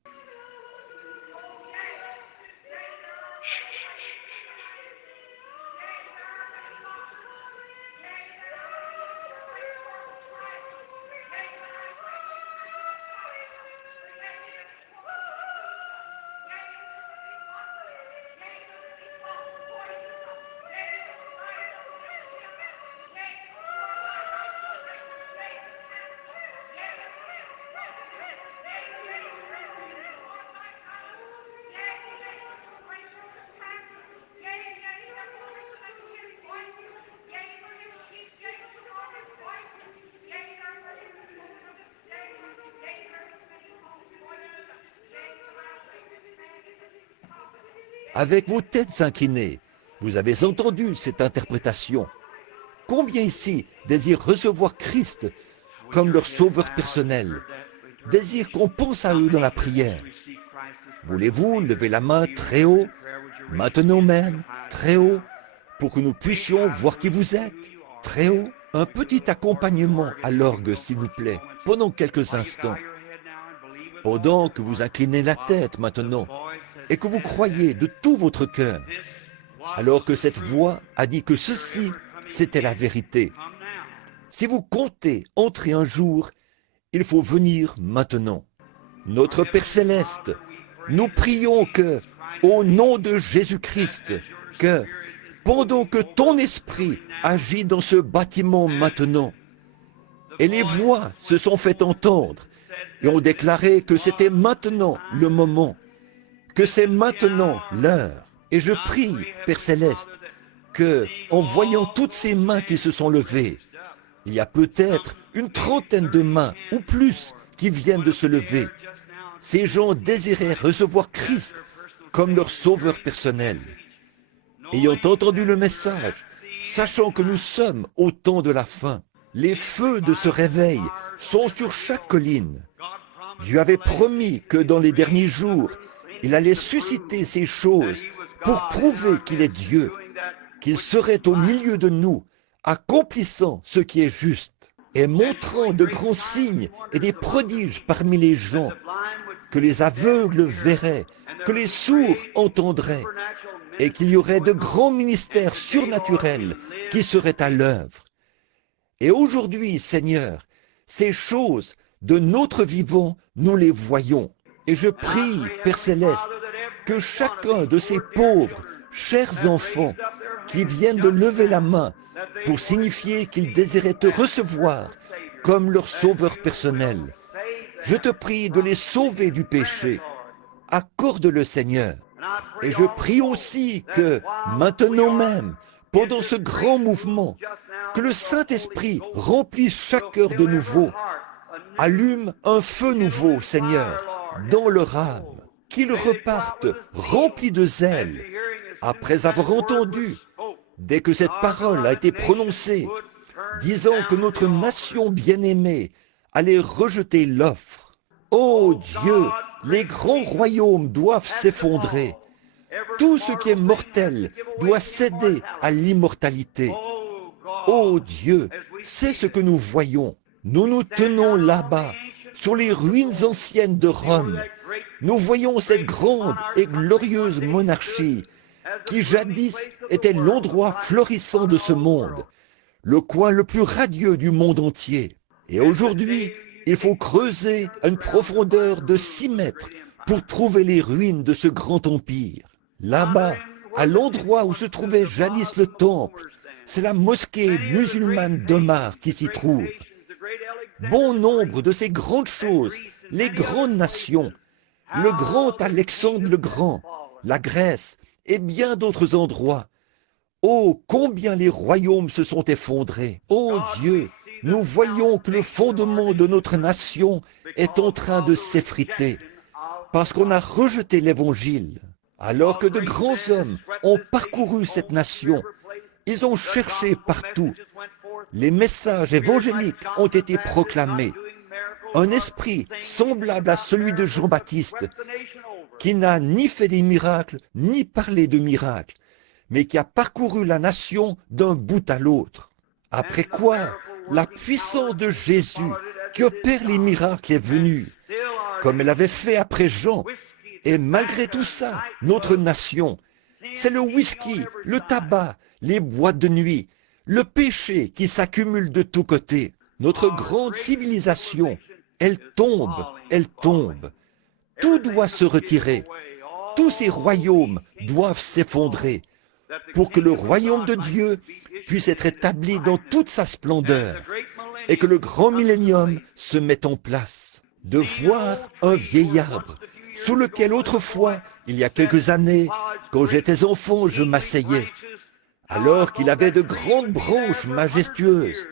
Avec vos têtes inclinées, vous avez entendu cette interprétation. Combien ici désirent recevoir Christ comme leur sauveur personnel, désirent qu'on pense à eux dans la prière? Voulez-vous lever la main très haut, maintenant même, très haut, pour que nous puissions voir qui vous êtes. Très haut, un petit accompagnement à l'orgue, s'il vous plaît, pendant quelques instants. Pendant que vous inclinez la tête maintenant et que vous croyez de tout votre cœur, alors que cette voix a dit que ceci, c'était la vérité. Si vous comptez entrer un jour, il faut venir maintenant. Notre Père Céleste, nous prions que, au nom de Jésus-Christ, que, pendant que ton esprit agit dans ce bâtiment maintenant, et les voix se sont fait entendre et ont déclaré que c'était maintenant le moment, que c'est maintenant l'heure. Et je prie, Père Céleste, que, en voyant toutes ces mains qui se sont levées, il y a peut-être une trentaine de mains ou plus qui viennent de se lever. Ces gens désiraient recevoir Christ comme leur sauveur personnel. Ayant entendu le message, sachant que nous sommes au temps de la fin, les feux de ce réveil sont sur chaque colline. Dieu avait promis que dans les derniers jours, il allait susciter ces choses pour prouver qu'il est Dieu, qu'il serait au milieu de nous, accomplissant ce qui est juste et montrant de grands signes et des prodiges parmi les gens, que les aveugles verraient, que les sourds entendraient, et qu'il y aurait de grands ministères surnaturels qui seraient à l'œuvre. Et aujourd'hui, Seigneur, ces choses de notre vivant, nous les voyons. Et je prie, Père Céleste, que chacun de ces pauvres, chers enfants, qui viennent de lever la main pour signifier qu'ils désiraient te recevoir comme leur sauveur personnel, je te prie de les sauver du péché. Accorde-le, Seigneur. Et je prie aussi que, maintenant même, pendant ce grand mouvement, que le Saint-Esprit remplisse chaque cœur de nouveau, allume un feu nouveau, Seigneur, dans leur âme, qu'ils repartent remplis de zèle, après avoir entendu, dès que cette parole a été prononcée, disant que notre nation bien-aimée allait rejeter l'offre. Ô Dieu, les grands royaumes doivent s'effondrer. Tout ce qui est mortel doit céder à l'immortalité. Ô Dieu, c'est ce que nous voyons. Nous nous tenons là-bas, sur les ruines anciennes de Rome. Nous voyons cette grande et glorieuse monarchie qui jadis était l'endroit florissant de ce monde, le coin le plus radieux du monde entier. Et aujourd'hui, il faut creuser à une profondeur de 6 mètres pour trouver les ruines de ce grand empire. Là-bas, à l'endroit où se trouvait jadis le temple, c'est la mosquée musulmane d'Omar qui s'y trouve. Bon nombre de ces grandes choses, les grandes nations, le grand Alexandre le Grand, la Grèce et bien d'autres endroits. Oh, combien les royaumes se sont effondrés! Oh Dieu, nous voyons que le fondement de notre nation est en train de s'effriter parce qu'on a rejeté l'Évangile. Alors que de grands hommes ont parcouru cette nation, ils ont cherché partout. Les messages évangéliques ont été proclamés. Un esprit semblable à celui de Jean-Baptiste, qui n'a ni fait des miracles, ni parlé de miracles, mais qui a parcouru la nation d'un bout à l'autre. Après quoi, la puissance de Jésus, qui opère les miracles, est venue, comme elle avait fait après Jean. Et malgré tout ça, notre nation, c'est le whisky, le tabac, les boîtes de nuit, le péché qui s'accumule de tous côtés. Notre grande civilisation, elle tombe, elle tombe. Tout doit se retirer. Tous ces royaumes doivent s'effondrer pour que le royaume de Dieu puisse être établi dans toute sa splendeur et que le grand millénium se mette en place. De voir un vieil arbre sous lequel autrefois, il y a quelques années, quand j'étais enfant, je m'asseyais, alors qu'il avait de grandes branches majestueuses.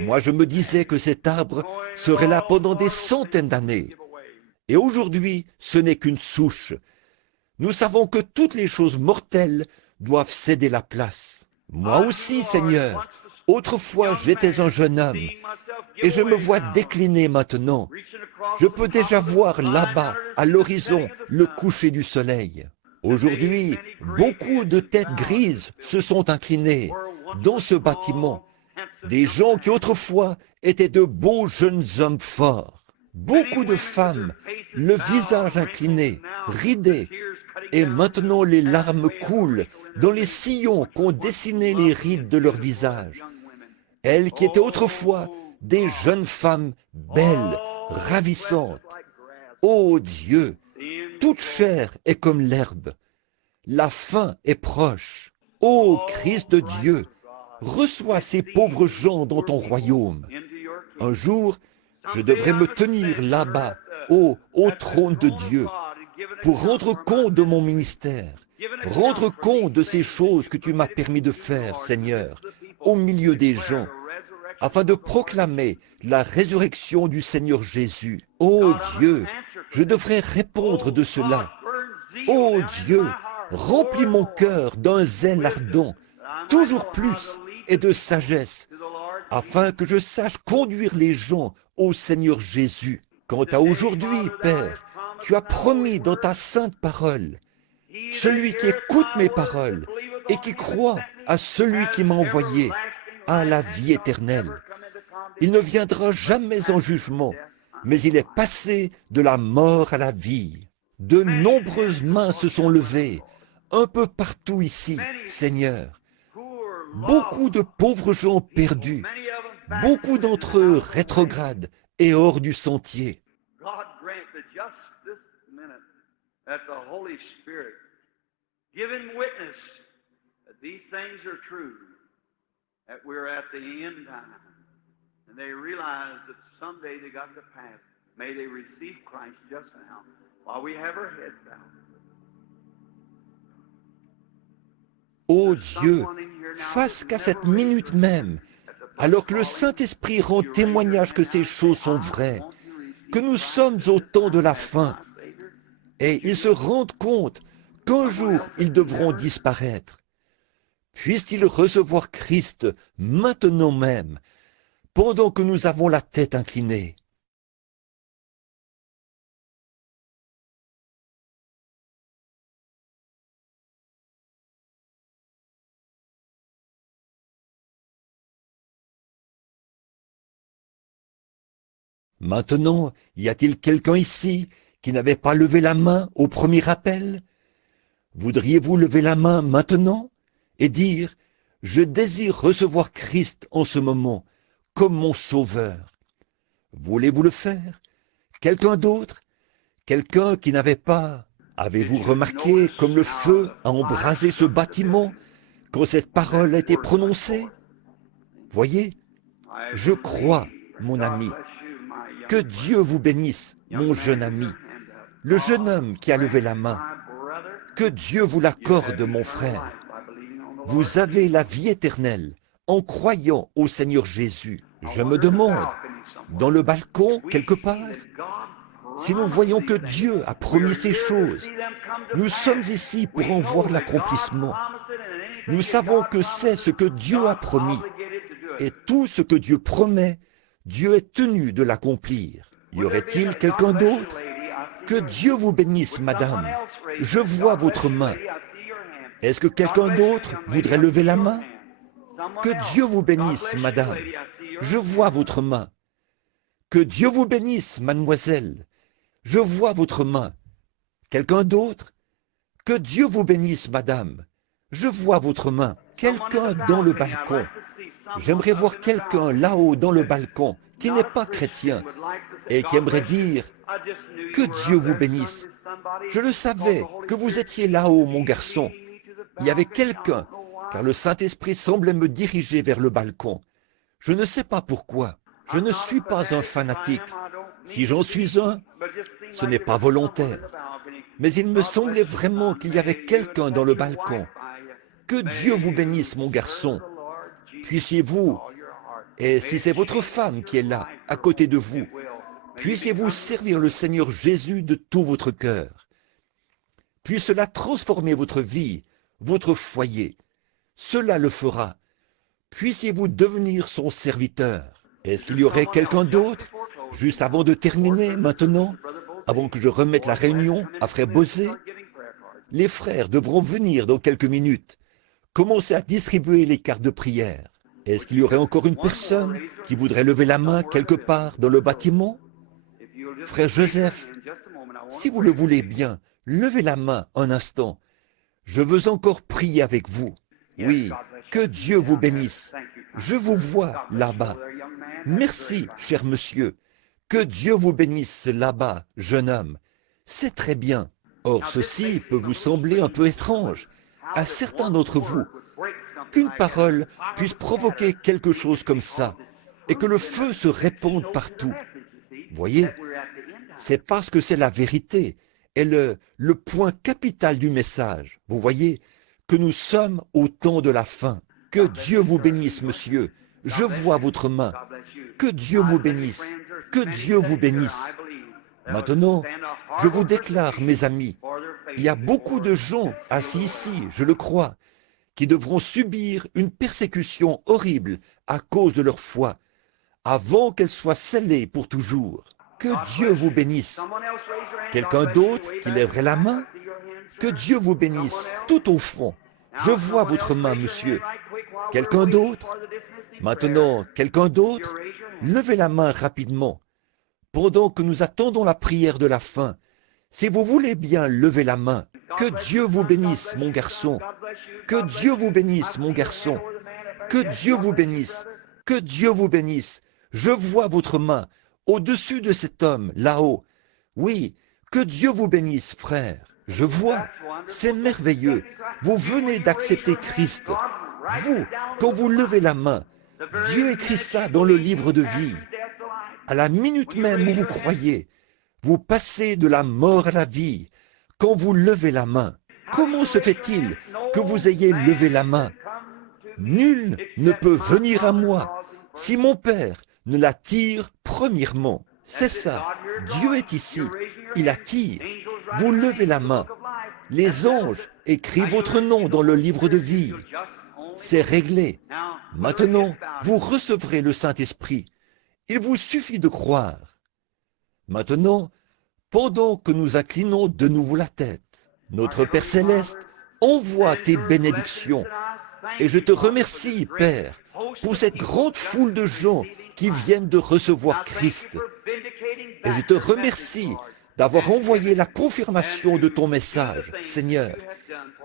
Moi, je me disais que cet arbre serait là pendant des centaines d'années. Et aujourd'hui, ce n'est qu'une souche. Nous savons que toutes les choses mortelles doivent céder la place. Moi aussi, Seigneur, autrefois j'étais un jeune homme, et je me vois décliner maintenant. Je peux déjà voir là-bas, à l'horizon, le coucher du soleil. Aujourd'hui, beaucoup de têtes grises se sont inclinées dans ce bâtiment. Des gens qui autrefois étaient de beaux jeunes hommes forts. Beaucoup de femmes, le visage incliné, ridé, et maintenant les larmes coulent dans les sillons qu'ont dessiné les rides de leur visage. Elles qui étaient autrefois des jeunes femmes belles, ravissantes. Ô Dieu, toute chair est comme l'herbe. La fin est proche. Ô Christ de Dieu, reçois ces pauvres gens dans ton royaume. Un jour, je devrais me tenir là-bas, au trône de Dieu, pour rendre compte de mon ministère, rendre compte de ces choses que tu m'as permis de faire, Seigneur, au milieu des gens, afin de proclamer la résurrection du Seigneur Jésus. Ô Dieu, je devrais répondre de cela. Ô Dieu, remplis mon cœur d'un zèle ardent, toujours plus, et de sagesse, afin que je sache conduire les gens au Seigneur Jésus. Quant à aujourd'hui, Père, tu as promis dans ta sainte parole, celui qui écoute mes paroles et qui croit à celui qui m'a envoyé a la vie éternelle. Il ne viendra jamais en jugement, mais il est passé de la mort à la vie. De nombreuses mains se sont levées, un peu partout ici, Seigneur. Beaucoup de pauvres gens perdus, beaucoup d'entre eux rétrogrades et hors du sentier. God grant that just this minute that the Holy Spirit give him witness that these things are true, that we're at the end time, and they realize that someday they got to pass. May they receive Christ just now while we have our heads bowed. Ô Dieu, fasse qu'à cette minute même, alors que le Saint-Esprit rend témoignage que ces choses sont vraies, que nous sommes au temps de la fin, et ils se rendent compte qu'un jour ils devront disparaître. Puissent-ils recevoir Christ maintenant même, pendant que nous avons la tête inclinée. Maintenant, y a-t-il quelqu'un ici qui n'avait pas levé la main au premier appel? Voudriez-vous lever la main maintenant et dire « Je désire recevoir Christ en ce moment comme mon sauveur ». Voulez-vous le faire? Quelqu'un d'autre? Quelqu'un qui n'avait pas? Avez-vous remarqué comme le feu a embrasé ce bâtiment quand cette parole a été prononcée? Voyez, je crois, mon ami. Que Dieu vous bénisse, mon jeune ami, le jeune homme qui a levé la main. Que Dieu vous l'accorde, mon frère. Vous avez la vie éternelle en croyant au Seigneur Jésus. Je me demande, dans le balcon, quelque part, si nous voyons que Dieu a promis ces choses, nous sommes ici pour en voir l'accomplissement. Nous savons que c'est ce que Dieu a promis, et tout ce que Dieu promet, Dieu est tenu de l'accomplir. Y aurait-il quelqu'un d'autre? Que Dieu vous bénisse, madame. Je vois votre main. Est-ce que quelqu'un d'autre voudrait lever la main? Que Dieu vous bénisse, madame. Je vois votre main. Que Dieu vous bénisse, mademoiselle. Je vois votre main. Quelqu'un d'autre? Que Dieu vous bénisse, madame. Je vois votre main. Quelqu'un dans le balcon. J'aimerais voir quelqu'un là-haut dans le balcon qui n'est pas chrétien et qui aimerait dire « Que Dieu vous bénisse ». Je le savais que vous étiez là-haut, mon garçon. Il y avait quelqu'un, car le Saint-Esprit semblait me diriger vers le balcon. Je ne sais pas pourquoi. Je ne suis pas un fanatique. Si j'en suis un, ce n'est pas volontaire. Mais il me semblait vraiment qu'il y avait quelqu'un dans le balcon. Que Dieu vous bénisse, mon garçon. Puissiez-vous, et si c'est votre femme qui est là, à côté de vous, puissiez-vous servir le Seigneur Jésus de tout votre cœur. Puisse cela transformer votre vie, votre foyer. Cela le fera. Puissiez-vous devenir son serviteur. Est-ce qu'il y aurait quelqu'un d'autre, juste avant de terminer maintenant, avant que je remette la réunion à Frère Bosé? Les frères devront venir dans quelques minutes. Commencez à distribuer les cartes de prière. Est-ce qu'il y aurait encore une personne qui voudrait lever la main quelque part dans le bâtiment? Frère Joseph, si vous le voulez bien, levez la main un instant. Je veux encore prier avec vous. Oui, que Dieu vous bénisse. Je vous vois là-bas. Merci, cher monsieur. Que Dieu vous bénisse là-bas, jeune homme. C'est très bien. Or, ceci peut vous sembler un peu étrange à certains d'entre vous, qu'une parole puisse provoquer quelque chose comme ça et que le feu se répande partout. Voyez, c'est parce que c'est la vérité et le point capital du message. Vous voyez que nous sommes au temps de la fin. Que Dieu vous bénisse, monsieur. Je vois votre main. Que Dieu vous bénisse. Que Dieu vous bénisse. Maintenant, je vous déclare, mes amis, il y a beaucoup de gens assis ici, je le crois, qui devront subir une persécution horrible à cause de leur foi, avant qu'elle soit scellée pour toujours. Que Dieu vous bénisse. Quelqu'un d'autre qui lèverait la main? Que Dieu vous bénisse tout au fond. Je vois votre main, monsieur. Quelqu'un d'autre? Maintenant, quelqu'un d'autre? Levez la main rapidement. Pendant que nous attendons la prière de la fin, si vous voulez bien lever la main, que Dieu vous bénisse, mon garçon. Que Dieu vous bénisse, mon garçon. Que Dieu vous bénisse. Que Dieu vous bénisse. Je vois votre main au-dessus de cet homme, là-haut. Oui, que Dieu vous bénisse, frère. Je vois. C'est merveilleux. Vous venez d'accepter Christ. Vous, quand vous levez la main, Dieu écrit ça dans le livre de vie. À la minute même où vous croyez, vous passez de la mort à la vie quand vous levez la main. Comment se fait-il que vous ayez levé la main? Nul ne peut venir à moi si mon Père ne l'attire premièrement. C'est ça. Dieu est ici. Il attire. Vous levez la main. Les anges écrivent votre nom dans le livre de vie. C'est réglé. Maintenant, vous recevrez le Saint-Esprit. Il vous suffit de croire. Maintenant, pendant que nous inclinons de nouveau la tête, notre Père Céleste, envoie tes bénédictions. Et je te remercie, Père, pour cette grande foule de gens qui viennent de recevoir Christ. Et je te remercie d'avoir envoyé la confirmation de ton message, Seigneur,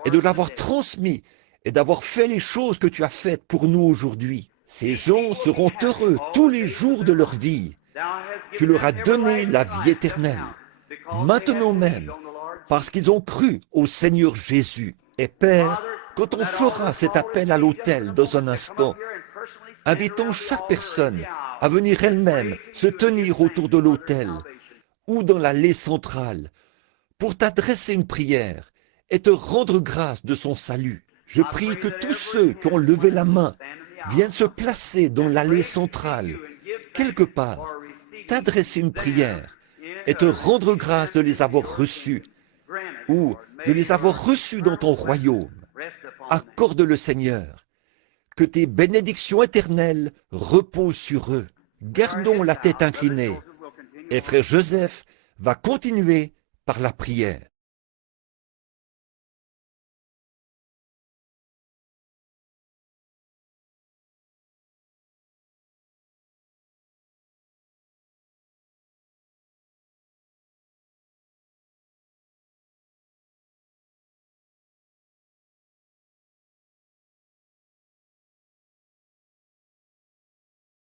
et de l'avoir transmis et d'avoir fait les choses que tu as faites pour nous aujourd'hui. Ces gens seront heureux tous les jours de leur vie. Tu leur as donné la vie éternelle, maintenant même, parce qu'ils ont cru au Seigneur Jésus. Et Père, quand on fera cet appel à l'autel dans un instant, invitons chaque personne à venir elle-même se tenir autour de l'autel ou dans l'allée centrale pour t'adresser une prière et te rendre grâce de son salut. Je prie que tous ceux qui ont levé la main viennent se placer dans l'allée centrale, quelque part, t'adresser une prière et te rendre grâce de les avoir reçus ou de les avoir reçus dans ton royaume. Accorde-le, Seigneur, que tes bénédictions éternelles reposent sur eux. Gardons la tête inclinée et frère Joseph va continuer par la prière.